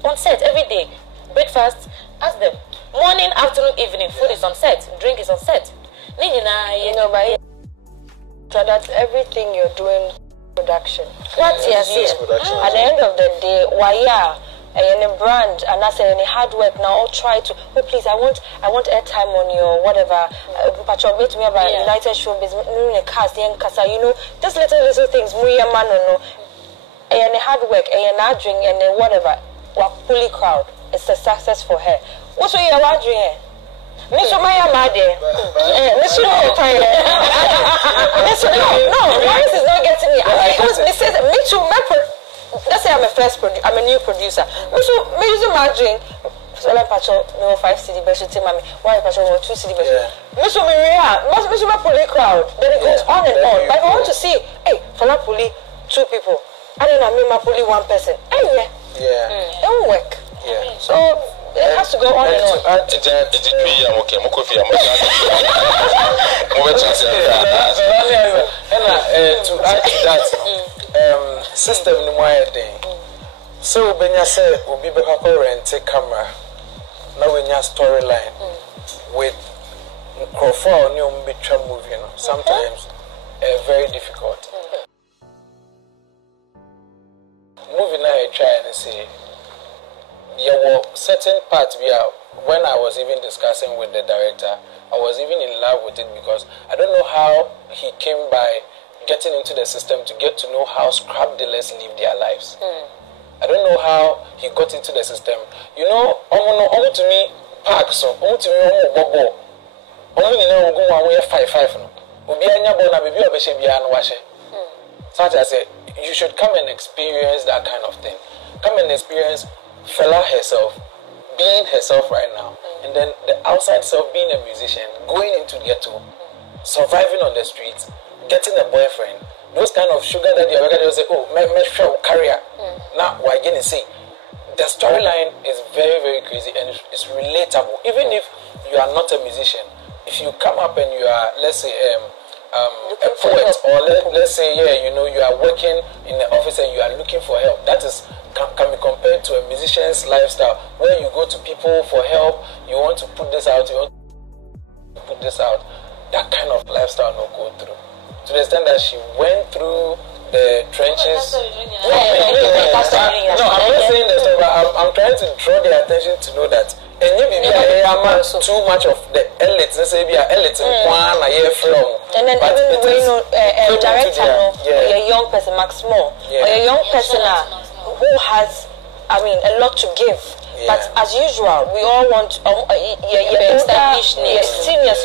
on set every day. Breakfast, ask them. Morning, afternoon, evening, food is on set, drink is on set. You know, but so that's everything you're doing production. What yes. At the end of the day, why any brand and I say any hard work now I'll try to please I want airtime on your whatever patrol me about United Showbiz cast you know just little things man no and hard work and a drink and whatever fully crowd it's a success for her. What's your drink? Miss Maya Made. Miss no, Morris is not getting me. Me too, let's say I'm a new producer. Me using my drink. So like Pacho, no 5 city best to mommy. Why Pacho 2 city best? Miss Maria, Miss Puli crowd. Then it goes on and on. But I want to see, hey, for that Puli, 2 people. I don't know, me Puli 1 person. Hey, it won't work. Yeah. So it has to go on and on. It's a 3 year okay. Mokofi, I'm to add to that, system no more thing. So when you say we be rent a camera, now when you storyline with Crawford new movie, you know, sometimes very difficult. Movie now I try and say there were certain parts when I was even discussing with the director, I I was even in love with it because I don't know how he came by getting into the system to get to know how scrap dealers live their lives. I don't know how he got into the system. You know, to me, parks, to me, bobo. Only now go away 5-5 no. Obi anya bo na baby obehye bia no wahye. So I said you should come and experience that kind of thing. Come and experience Fela herself, being herself right now, and then the outside self being a musician, going into the ghetto, surviving on the streets, getting a boyfriend. Those kind of sugar daddy, they say, oh, my show career. Now, what again is say, the storyline is very, very crazy and it's relatable. Even if you are not a musician, if you come up and you are, let's say, a poet, or let's say, yeah, you know, you are working in the office and you are looking for help. That is can be compared to a musician's lifestyle, where you go to people for help. You want to put this out, you want to put this out. That kind of lifestyle no go through. To the extent that she went through the trenches. No, I'm not saying that, but I'm trying to draw their attention to know that. And too much of the elites, let's say, elites in one a year from. And then even when you know a director or a young person, Max Moore, or a young person who has, I mean, a lot to give. But as usual, we all want established seniors,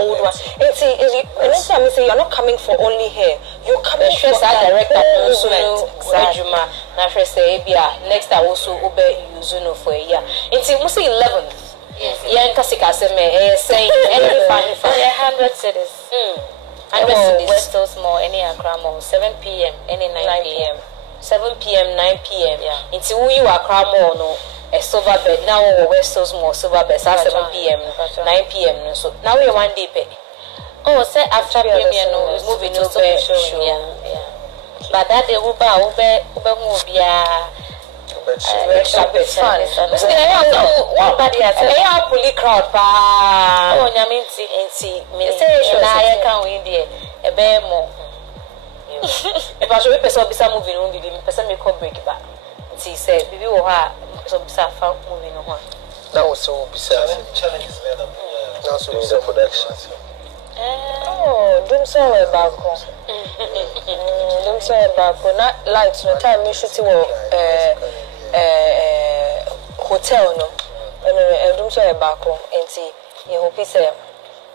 old one. And see, next time I say you're not coming for only hair, you're coming for that director movement. Next I also obey you for a year. It's 11th. Yeah, Kasika saying any funny 100 cities. 100 cities. West Coast more any Akramo 7 p.m. any 9 p.m. 7 p.m., 9 p.m. Until you are crammed no a silver bed now or West Coast more silver bed 7 p.m., 9 p.m. So now we are 1 day pay. Oh, say after premiere no movie no show. Yeah. But that the Uber fun. So nobody has a police crowd. Oh, Yaminti, I can't win there. A bear more. If I show a person beside moving on, the person may come break back. She said, "Bibi will have some beside moving on." That was so bizarre. Challenges there. Also, the production. Oh, don't say about don't say about not lights. No time you should see hotel no. And don't say about and see you hope he say.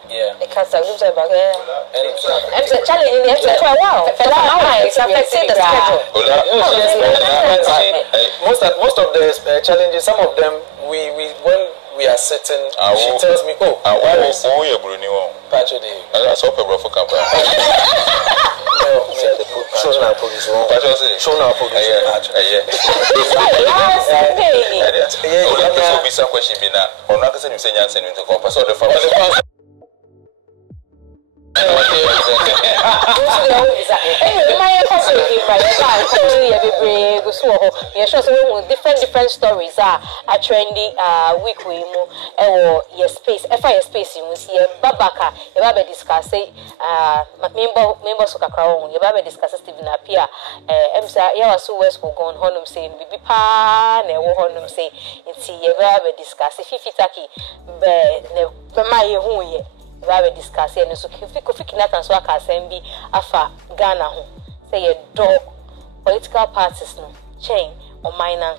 Yeah. The cats are good about it. I'm challenging the extra. Wow. It's affecting the schedule. Most of the challenges, some of them, when we are sitting, she tells me, oh, where is Pacho Day? I saw people for camp. Different stories are trending week we your space fire space you see babaka you ba discuss members of Kakrawon you ba discuss Stephen Apia emsa ya waso west go on honum say bibi pa na wo honum say nti you ba discuss fifitaki be ma ye hu ye ba discuss and so Kofi Natan so aka sembi afa Ghana ho say ye do political parties no chain or minor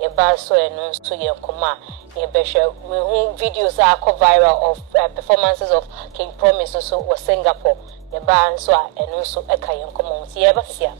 ye ba so eno so ye nkoma ye behwe we hu videos are go viral of performances of King Promise so was Singapore ye ba so eno so eka ye nkoma ye ba sia